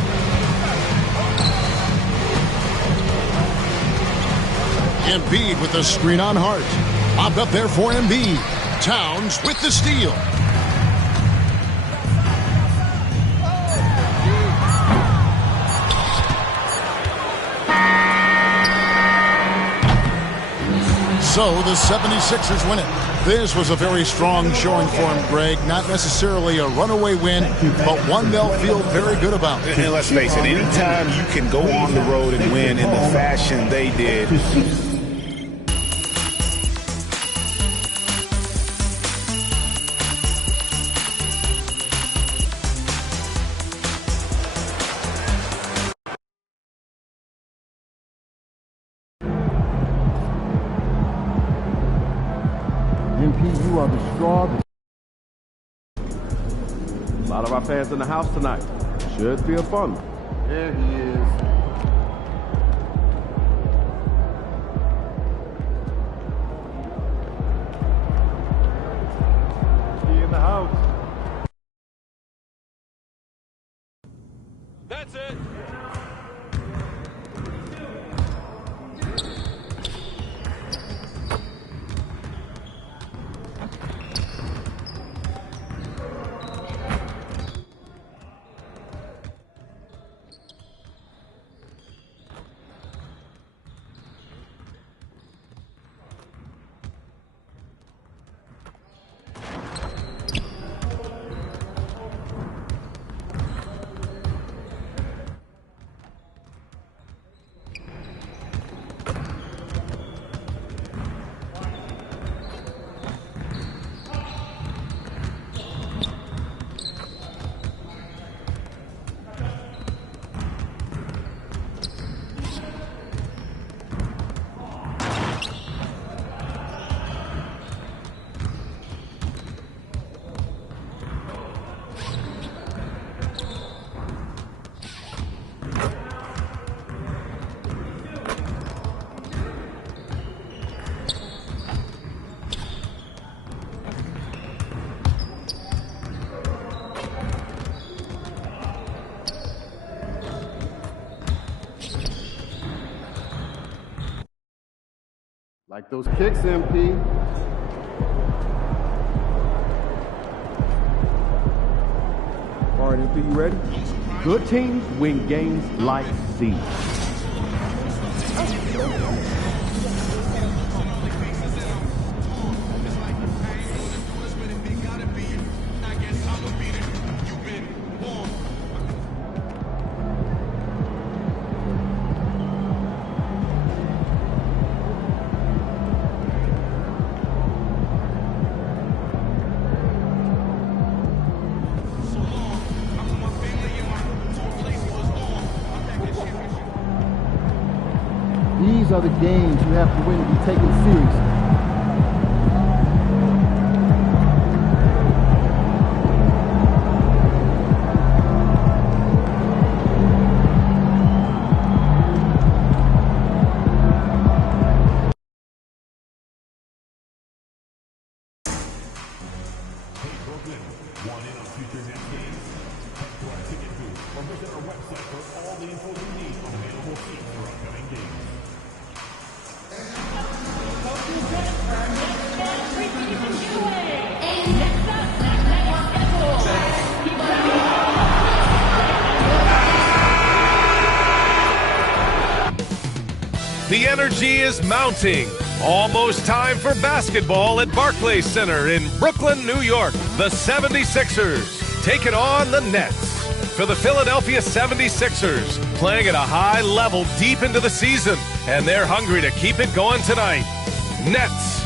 Embiid with the screen on Hart. Popped up there for Embiid. Towns with the steal. So the 76ers win it. This was a very strong showing for him, Greg. Not necessarily a runaway win, but one they'll feel very good about. And let's face it, anytime you can go on the road and win in the fashion they did. You are the straw. A lot of our fans in the house tonight. Should feel fun. There he is. He in the house. That's it. Like those kicks, MP. All right, MP, you ready? Good teams win games like these. These are the games you have to win to be taken seriously. The energy is mounting. Almost time for basketball at Barclays Center in Brooklyn, New York. The 76ers taking on the Nets. For the Philadelphia 76ers, playing at a high level deep into the season, and they're hungry to keep it going tonight. Nets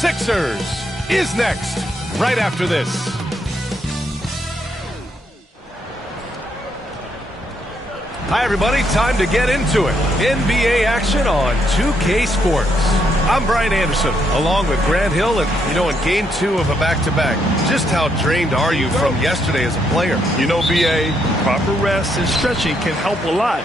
Sixers is next, right after this. Hi, everybody. Time to get into it. NBA action on 2K Sports. I'm Brian Anderson, along with Grant Hill, and, in Game 2 of a back-to-back, just how drained are you from yesterday as a player? BA, proper rest and stretching can help a lot,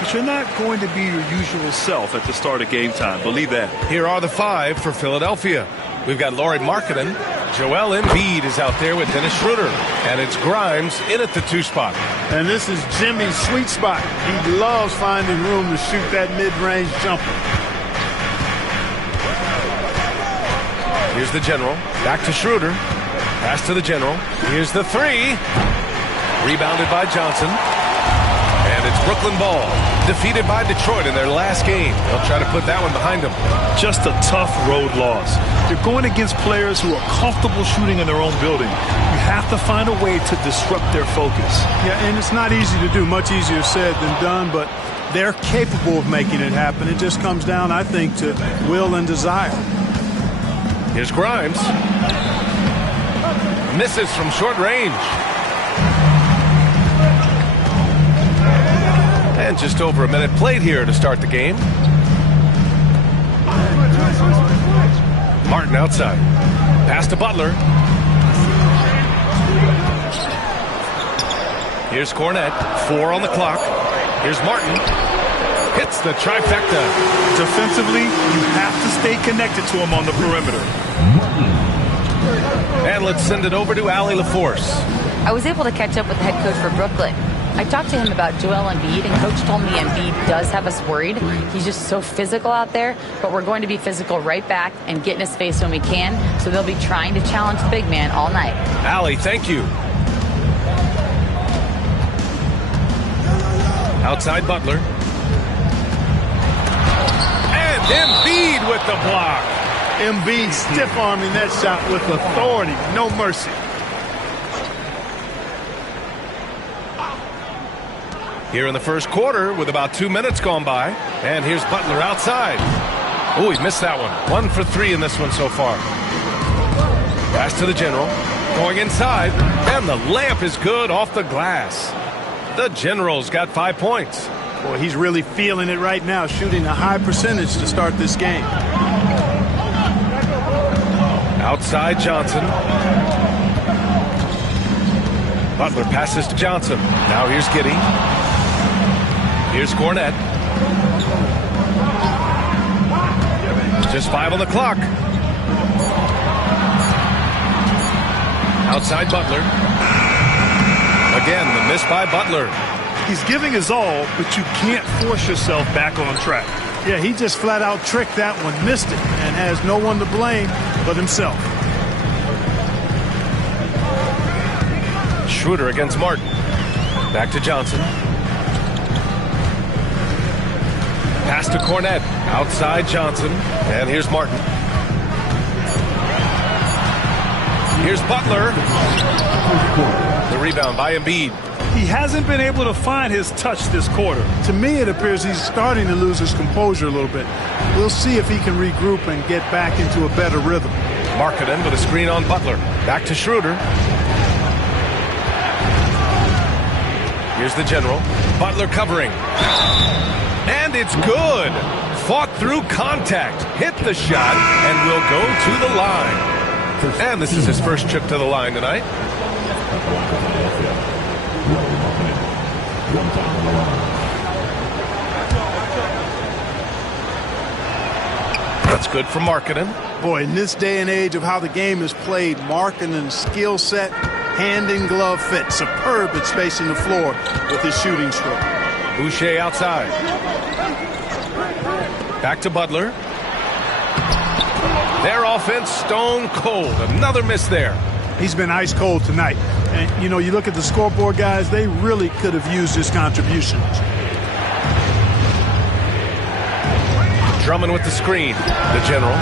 but you're not going to be your usual self at the start of game time. Believe that. Here are the 5 for Philadelphia. We've got Lauri Markkanen. Joel Embiid is out there with Dennis Schroeder. And it's Grimes in at the 2 spot. And this is Jimmy's sweet spot. He loves finding room to shoot that mid-range jumper. Here's the general. Back to Schroeder. Pass to the general. Here's the 3. Rebounded by Johnson. And it's Brooklyn ball. Defeated by Detroit in their last game. They'll try to put that one behind them. Just a tough road loss. You're going against players who are comfortable shooting in their own building. You have to find a way to disrupt their focus. Yeah, and it's not easy to do. Much easier said than done, but they're capable of making it happen. It just comes down, I think, to will and desire. Here's Grimes. Misses from short range. And just over a minute played here to start the game. Martin outside. Pass to Butler. Here's Cornette. 4 on the clock. Here's Martin. Hits the trifecta. Defensively, you have to stay connected to him on the perimeter. And let's send it over to Allie LaForce. I was able to catch up with the head coach for Brooklyn. I talked to him about Joel Embiid, and Coach told me Embiid does have us worried. He's just so physical out there, but we're going to be physical right back and get in his face when we can, so they'll be trying to challenge the big man all night. Allie, thank you. Outside Butler. And Embiid with the block. Embiid stiff-arming that shot with authority. No mercy. Here in the first quarter with about 2 minutes gone by. And here's Butler outside. Oh, he missed that one. 1 for 3 in this one so far. Pass to the general. Going inside. And the layup is good off the glass. The general's got 5 points. Boy, he's really feeling it right now, shooting a high percentage to start this game. Outside Johnson. Butler passes to Johnson. Now here's Giddey. Here's Cornette. Just 5 on the clock. Outside Butler. Again, the miss by Butler. He's giving his all, but you can't force yourself back on track. Yeah, he just flat out tricked that one, missed it, and has no one to blame but himself. Schroeder against Martin. Back to Johnson. Pass to Cornette. Outside Johnson. And here's Martin. Here's Butler. The rebound by Embiid. He hasn't been able to find his touch this quarter. To me, it appears he's starting to lose his composure a little bit. We'll see if he can regroup and get back into a better rhythm. Markkanen with a screen on Butler. Back to Schroeder. Here's the general. Butler covering. And it's good. Fought through contact. Hit the shot and will go to the line. And this is his first trip to the line tonight. That's good for Markkanen. Boy, in this day and age of how the game is played, Markkanen's skill set, hand and glove fit, superb at spacing the floor with his shooting stroke. Boucher outside. Back to Butler. Their offense stone cold. Another miss there. He's been ice cold tonight. And, you know, you look at the scoreboard, guys, they really could have used his contributions. Drummond with the screen. The general.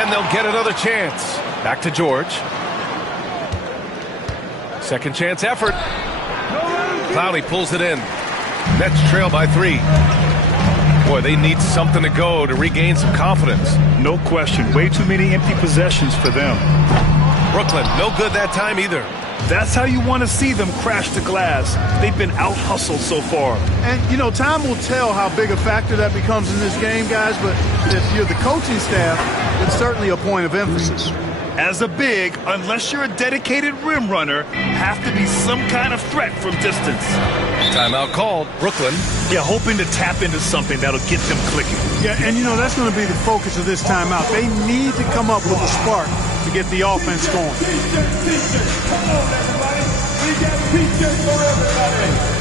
And they'll get another chance. Back to George. Second chance effort. Clowney pulls it in. Nets trail by 3. Boy, they need something to go to regain some confidence. No question. Way too many empty possessions for them. Brooklyn, no good that time either. That's how you want to see them crash the glass. They've been out-hustled so far. And, you know, time will tell how big a factor that becomes in this game, guys, but if you're the coaching staff, it's certainly a point of emphasis. As a big, unless you're a dedicated rim runner, have to be some kind of threat from distance. Timeout called. Brooklyn. Yeah, hoping to tap into something that'll get them clicking. Yeah, and you know, that's going to be the focus of this timeout. They need to come up with a spark to get the offense going. Come on, everybody. We got pizza for everybody.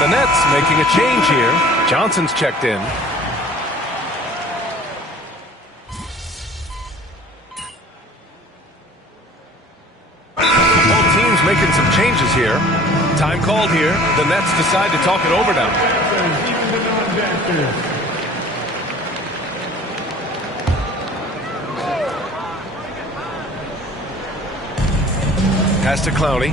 The Nets making a change here. Johnson's checked in. Both teams making some changes changes here. Time called here. The Nets decide to talk it over now. Pass to Clowney.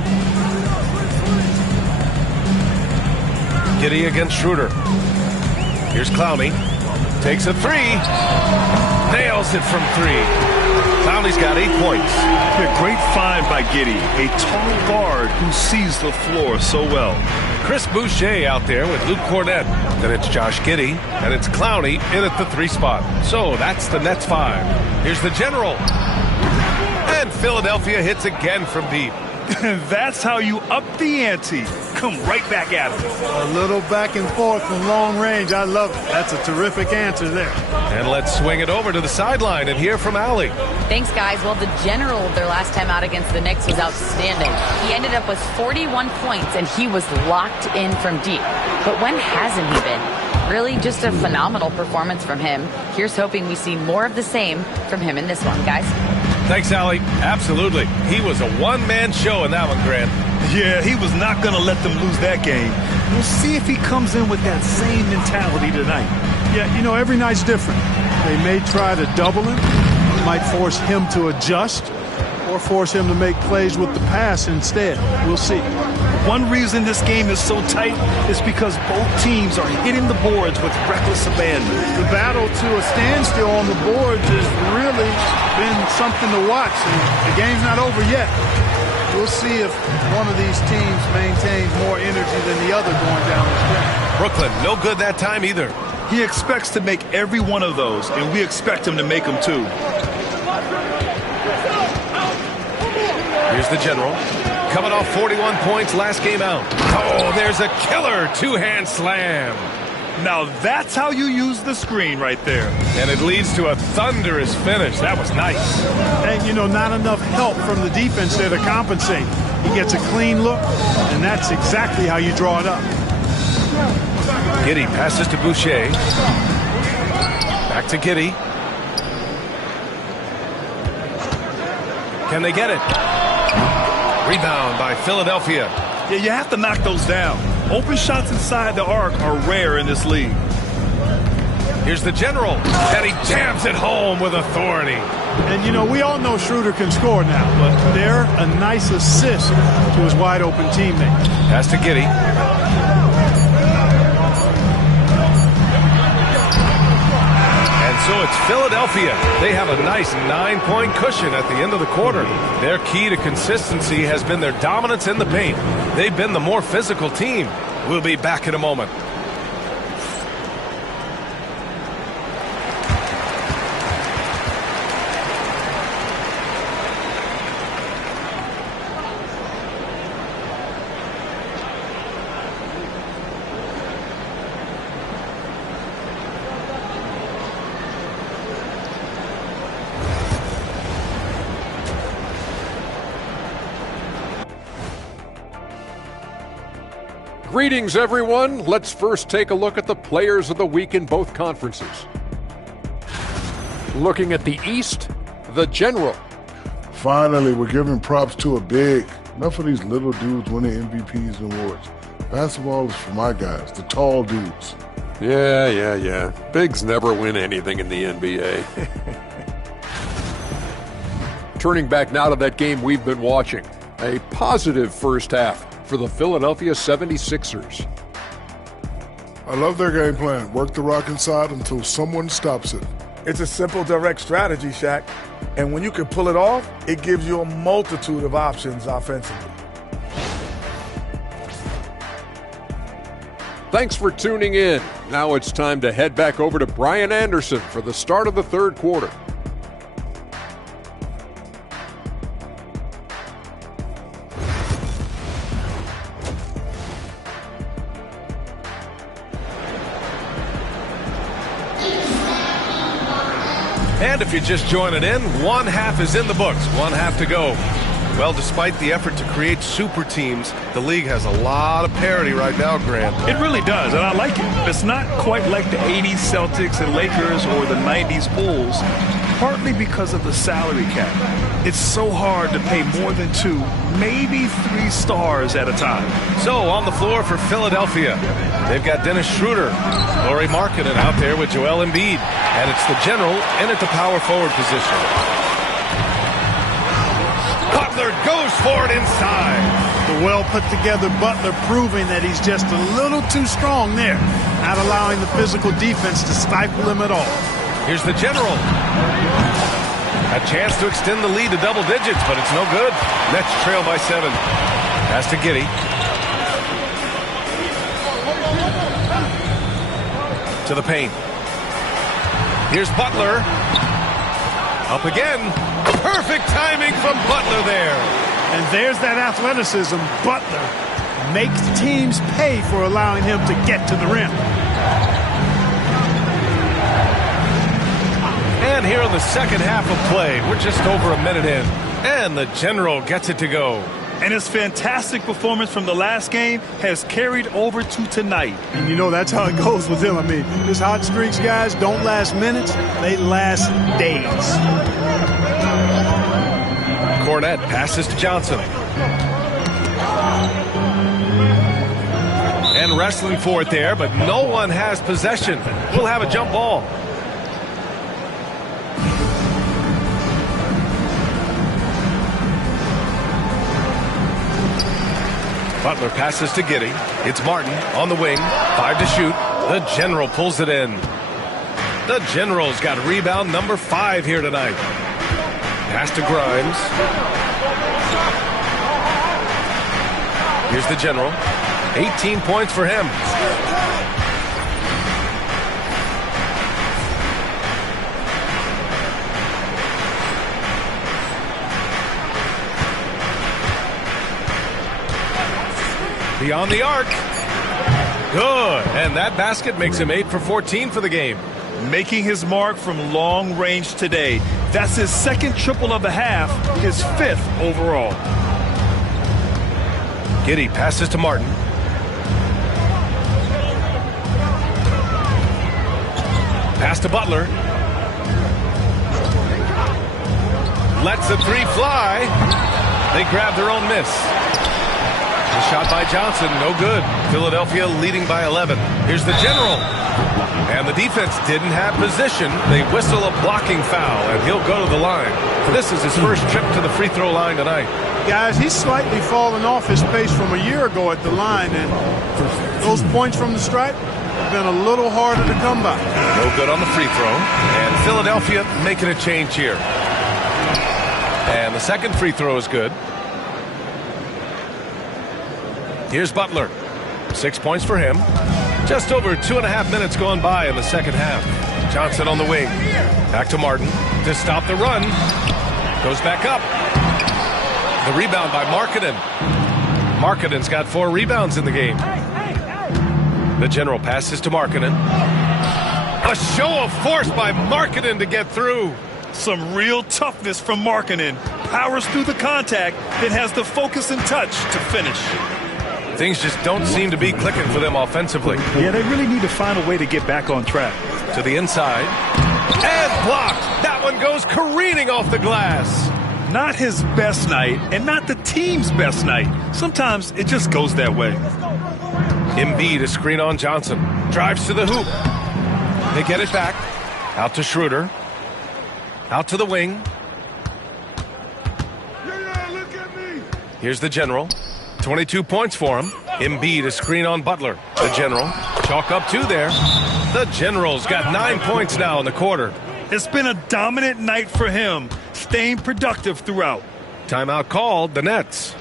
Giddey against Schroeder. Here's Clowney. Takes a three. Nails it from three. Clowney's got 8 points. Yeah, great find by Giddey. A tall guard who sees the floor so well. Chris Boucher out there with Luke Cornett. Then it's Josh Giddey, and it's Clowney in at the 3 spot. So that's the Nets 5. Here's the general. And Philadelphia hits again from deep. That's how you up the ante. Come right back at him. A little back and forth from long range. I love it. That's a terrific answer there. And let's swing it over to the sideline and hear from Allie. Thanks, guys. Well, the general their last time out against the Knicks was outstanding. He ended up with 41 points, and he was locked in from deep. But when hasn't he been? Really just a phenomenal performance from him. Here's hoping we see more of the same from him in this one, guys. Thanks, Allie. Absolutely. He was a one-man show in that one, Grant. Yeah, he was not going to let them lose that game. We'll see if he comes in with that same mentality tonight. Yeah, you know, every night's different. They may try to double him, might force him to adjust, or force him to make plays with the pass instead. We'll see. One reason this game is so tight is because both teams are hitting the boards with reckless abandon. The battle to a standstill on the boards has really been something to watch. And the game's not over yet. We'll see if one of these teams maintains more energy than the other going down the stretch. Brooklyn, no good that time either. He expects to make every one of those, and we expect him to make them too. Here's the general. Coming off 41 points last game out. Oh, there's a killer two-hand slam. Now that's how you use the screen right there. And it leads to a thunderous finish. That was nice. And, you know, not enough help from the defense there to compensate. He gets a clean look, and that's exactly how you draw it up. Giddey passes to Boucher. Back to Giddey. Can they get it? Rebound by Philadelphia. Yeah, you have to knock those down. Open shots inside the arc are rare in this league. Here's the general, and he jams it home with authority. And, you know, we all know Schroeder can score now, but they're a nice assist to his wide-open teammate. Pass to Giddey. And so it's Philadelphia. They have a nice 9-point cushion at the end of the quarter. Their key to consistency has been their dominance in the paint. They've been the more physical team. We'll be back in a moment. Greetings, everyone. Let's first take a look at the players of the week in both conferences. Looking at the East, the general. Finally, we're giving props to a big. Enough of these little dudes winning MVPs and awards. Basketball is for my guys, the tall dudes. Yeah. Bigs never win anything in the NBA. Turning back now to that game we've been watching. A positive first half for the Philadelphia 76ers. I love their game plan. Work the rock inside until someone stops it. It's a simple, direct strategy, Shaq. And when you can pull it off, it gives you a multitude of options offensively. Thanks for tuning in. Now it's time to head back over to Brian Anderson for the start of the third quarter. And if you're just joining in, one half is in the books, one half to go. Well, despite the effort to create super teams, the league has a lot of parity right now, Grant. It really does, and I like it. It's not quite like the 80s Celtics and Lakers or the 90s Bulls, partly because of the salary cap. It's so hard to pay more than 2, maybe 3 stars at a time. So on the floor for Philadelphia, they've got Dennis Schroeder, Lauri Markkanen out there with Joel Embiid, and it's the general in at the power forward position. Butler goes for it inside. The well put together Butler proving that he's just a little too strong there, not allowing the physical defense to stifle him at all. Here's the general. A chance to extend the lead to double digits, but it's no good. Nets trail by 7. Pass to Giddey. To the paint. Here's Butler. Up again. Perfect timing from Butler there. And there's that athleticism. Butler makes teams pay for allowing him to get to the rim. And here in the second half of play, we're just over a minute in. And the general gets it to go. And his fantastic performance from the last game has carried over to tonight. And you know, that's how it goes with him. I mean, his hot streaks, guys, don't last minutes. They last days. Cornette passes to Johnson. And wrestling for it there, but no one has possession. We'll have a jump ball. Butler passes to Giddey. It's Martin on the wing. 5 to shoot. The general pulls it in. The general's got rebound number 5 here tonight. Pass to Grimes. Here's the general. 18 points for him. Beyond the arc. Good. And that basket makes him 8 for 14 for the game. Making his mark from long range today. That's his second triple of the half, his 5th overall. Giddey passes to Martin. Pass to Butler. Lets the 3 fly. They grab their own miss. The shot by Johnson, no good. Philadelphia leading by 11. Here's the general. And the defense didn't have position. They whistle a blocking foul, and he'll go to the line. This is his first trip to the free throw line tonight. Guys, he's slightly fallen off his pace from a year ago at the line, and those points from the stripe have been a little harder to come by. No good on the free throw. And Philadelphia making a change here. And the second free throw is good. Here's Butler. 6 points for him. Just over 2.5 minutes gone by in the second half. Johnson on the wing. Back to Martin to stop the run. Goes back up. The rebound by Markkanen. Markkanen's got 4 rebounds in the game. The general passes to Markkanen. A show of force by Markkanen to get through. Some real toughness from Markkanen. Powers through the contact, then has the focus and touch to finish. Things just don't seem to be clicking for them offensively. Yeah, they really need to find a way to get back on track. To the inside. And blocked. That one goes careening off the glass. Not his best night, and not the team's best night. Sometimes it just goes that way. Embiid, a screen on Johnson. Drives to the hoop. They get it back. Out to Schroeder. Out to the wing. Here's the general. 22 points for him. Embiid, a screen on Butler. The general. Chalk up 2 there. The general's got 9 points now in the quarter. It's been a dominant night for him, staying productive throughout. Timeout called, the Nets.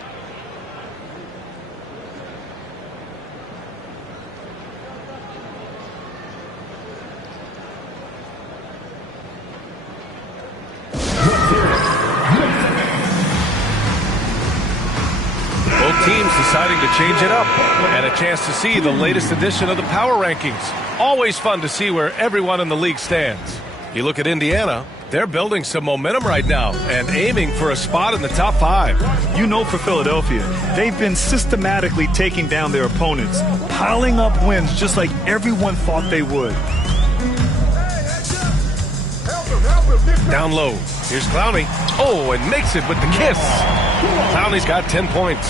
Both teams deciding to change it up, and a chance to see the latest edition of the power rankings. Always fun to see where everyone in the league stands. You look at Indiana, they're building some momentum right now and aiming for a spot in the top 5. You know, for Philadelphia, they've been systematically taking down their opponents, piling up wins just like everyone thought they would. Help him, Down low. Here's Clowney. Oh, and makes it with the kiss. Clowney's got 10 points.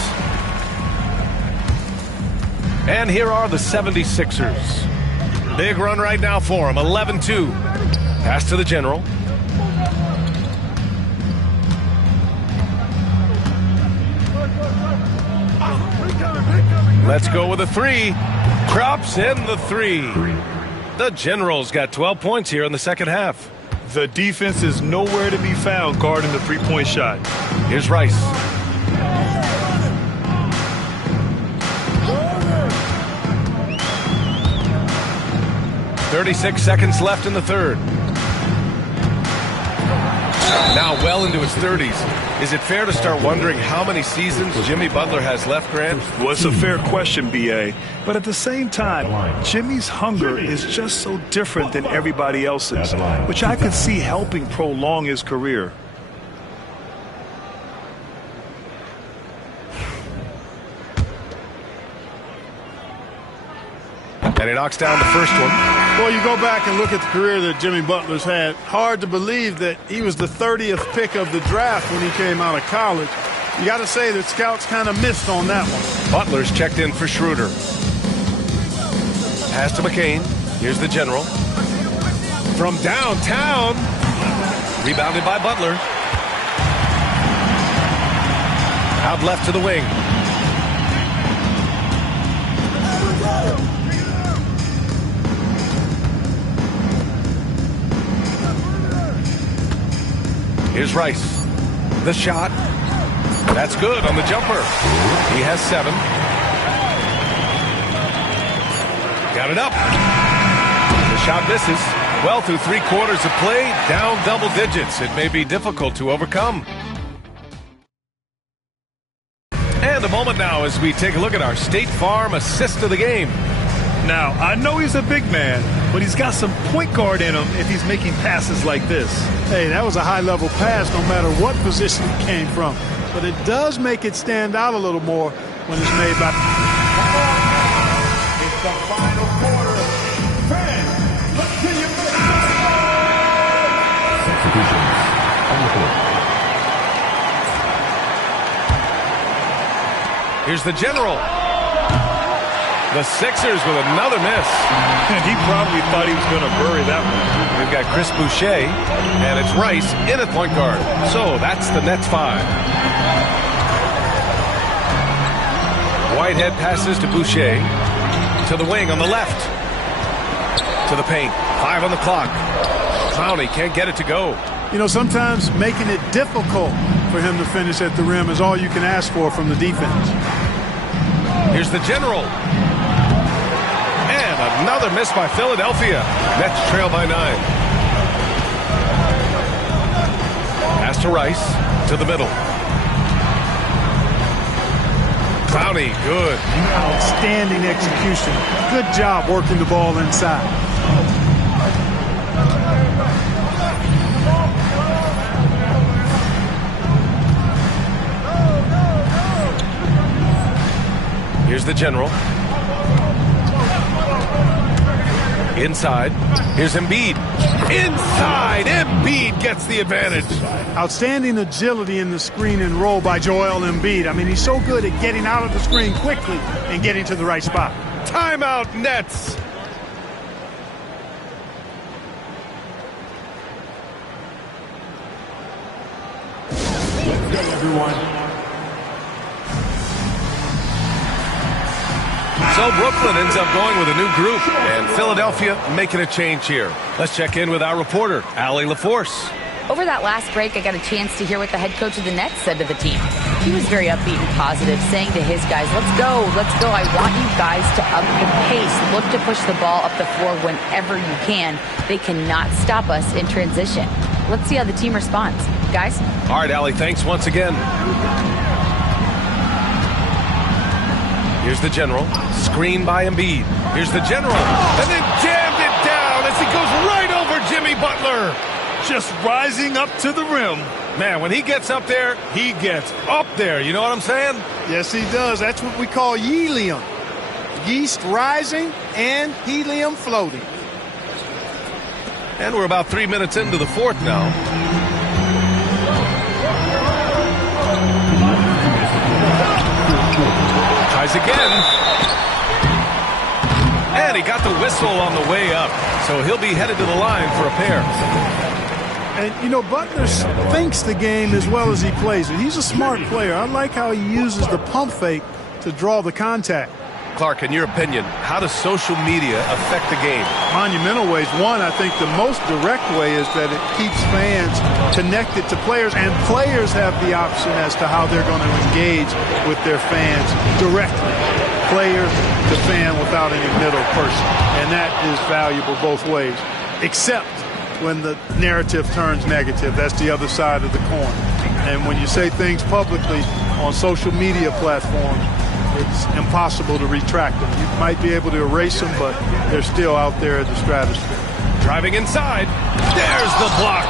And here are the 76ers. Big run right now for them. 11-2. Pass to the general. Let's go with a three. Drops in the three. The General's got 12 points here in the second half. The defense is nowhere to be found guarding the three-point shot. Here's Rice. "36 seconds left in the third. Now well into his 30s. Is it fair to start wondering how many seasons Jimmy Butler has left, Grant? Well, it's a fair question, B.A. But at the same time, Jimmy's hunger is just so different than everybody else's, which I could see helping prolong his career. And he knocks down the first one. Well, you go back and look at the career that Jimmy Butler's had. Hard to believe that he was the 30th pick of the draft when he came out of college. You got to say that scouts kind of missed on that one. Butler's checked in for Schroeder. Pass to McCain. Here's the general. From downtown. Rebounded by Butler. Out left to the wing. Here's Rice. The shot. That's good on the jumper. He has 7. Got it up. The shot misses. Well, through 3 quarters of play, down double digits. It may be difficult to overcome. And a moment now as we take a look at our State Farm assist of the game. Now, I know he's a big man, but he's got some point guard in him if he's making passes like this. Hey, that was a high-level pass no matter what position it came from. But it does make it stand out a little more when it's made by... It's the final quarter. Fans, let's see you. Substitutions on the court. Here's the general. The Sixers with another miss. And he probably thought he was going to bury that one. We've got Chris Boucher, and it's Rice in at point guard. So that's the Nets 5. Whitehead passes to Boucher. To the wing on the left. To the paint. 5 on the clock. Clowney can't get it to go. You know, sometimes making it difficult for him to finish at the rim is all you can ask for from the defense. Here's the general. And another miss by Philadelphia. Nets trail by 9. Pass to Rice. To the middle. Clowney, good. Outstanding execution. Good job working the ball inside. Here's the general. Inside. Here's Embiid. Inside. Embiid gets the advantage. Outstanding agility in the screen and roll by Joel Embiid. I mean, he's so good at getting out of the screen quickly and getting to the right spot. Timeout, Nets. Let's go, everyone. So Brooklyn ends up going with a new group, and Philadelphia making a change here. Let's check in with our reporter, Allie LaForce. Over that last break, I got a chance to hear what the head coach of the Nets said to the team. He was very upbeat and positive, saying to his guys, let's go. I want you guys to up the pace. Look to push the ball up the floor whenever you can. They cannot stop us in transition. Let's see how the team responds. Guys? All right, Allie, thanks once again. Here's the general. Screen by Embiid. Here's the general. And then jammed it down as he goes right over Jimmy Butler. Just rising up to the rim. Man, when he gets up there, he gets up there. You know what I'm saying? Yes, he does. That's what we call helium. Yeast rising and helium floating. And we're about 3 minutes into the fourth now. Tries again. And he got the whistle on the way up. So he'll be headed to the line for a pair. And, you know, Butler thinks the game as well as he plays it. He's a smart player. I like how he uses the pump fake to draw the contact. Clark, in your opinion, how does social media affect the game? Monumental ways. One, I think the most direct way is that it keeps fans connected to players, and players have the option as to how they're going to engage with their fans directly. Player to fan without any middle person. And that is valuable both ways, except when the narrative turns negative. That's the other side of the coin. And when you say things publicly on social media platforms, it's impossible to retract them. You might be able to erase them, but they're still out there in the stratosphere. Driving inside. There's the block.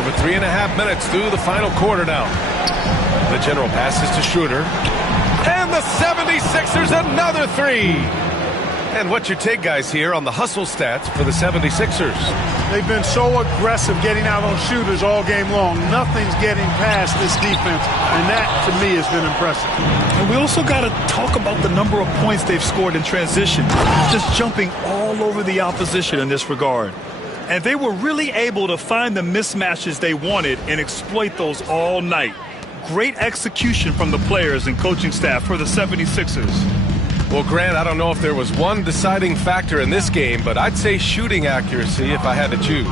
Over 3.5 minutes through the final quarter now. The general passes to Schroeder. And the 76ers another three. And what's your take, guys, here on the hustle stats for the 76ers? They've been so aggressive getting out on shooters all game long. Nothing's getting past this defense, and that, to me, has been impressive. And we also got to talk about the number of points they've scored in transition, just jumping all over the opposition in this regard. And they were really able to find the mismatches they wanted and exploit those all night. Great execution from the players and coaching staff for the 76ers. Well, Grant, I don't know if there was one deciding factor in this game, but I'd say shooting accuracy if I had to choose.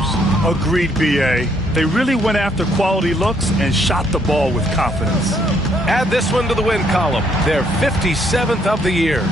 Agreed, B.A. They really went after quality looks and shot the ball with confidence. Add this one to the win column. They're 57th of the year.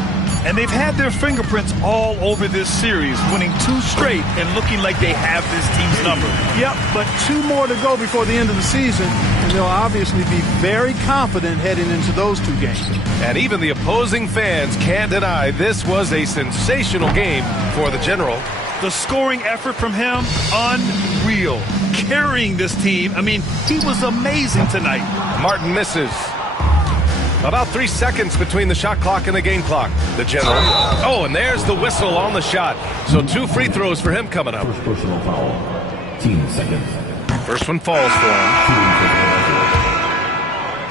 And they've had their fingerprints all over this series, winning 2 straight and looking like they have this team's number. Yep, but 2 more to go before the end of the season, and they'll obviously be very confident heading into those 2 games. And even the opposing fans can't deny this was a sensational game for the General. The scoring effort from him, unreal. Carrying this team, I mean, he was amazing tonight. Martin misses. About 3 seconds between the shot clock and the game clock. The General. Oh, and there's the whistle on the shot. So 2 free throws for him coming up. First personal foul. Team seconds. First one falls for him.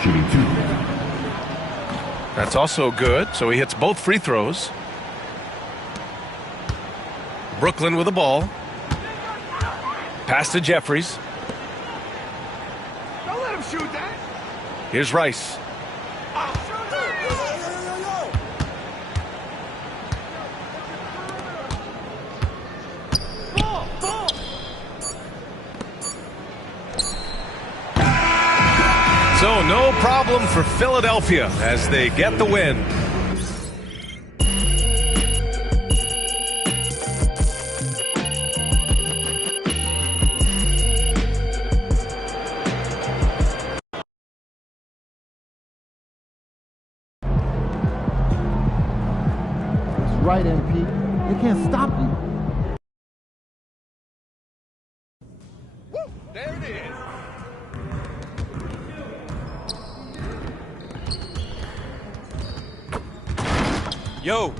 Shooting 2. That's also good. So he hits both free throws. Brooklyn with the ball. Pass to Jeffries. Don't let him shoot that. Here's Rice. So no problem for Philadelphia as they get the win. That's right, MP. They can't stop you. There it is. Yo,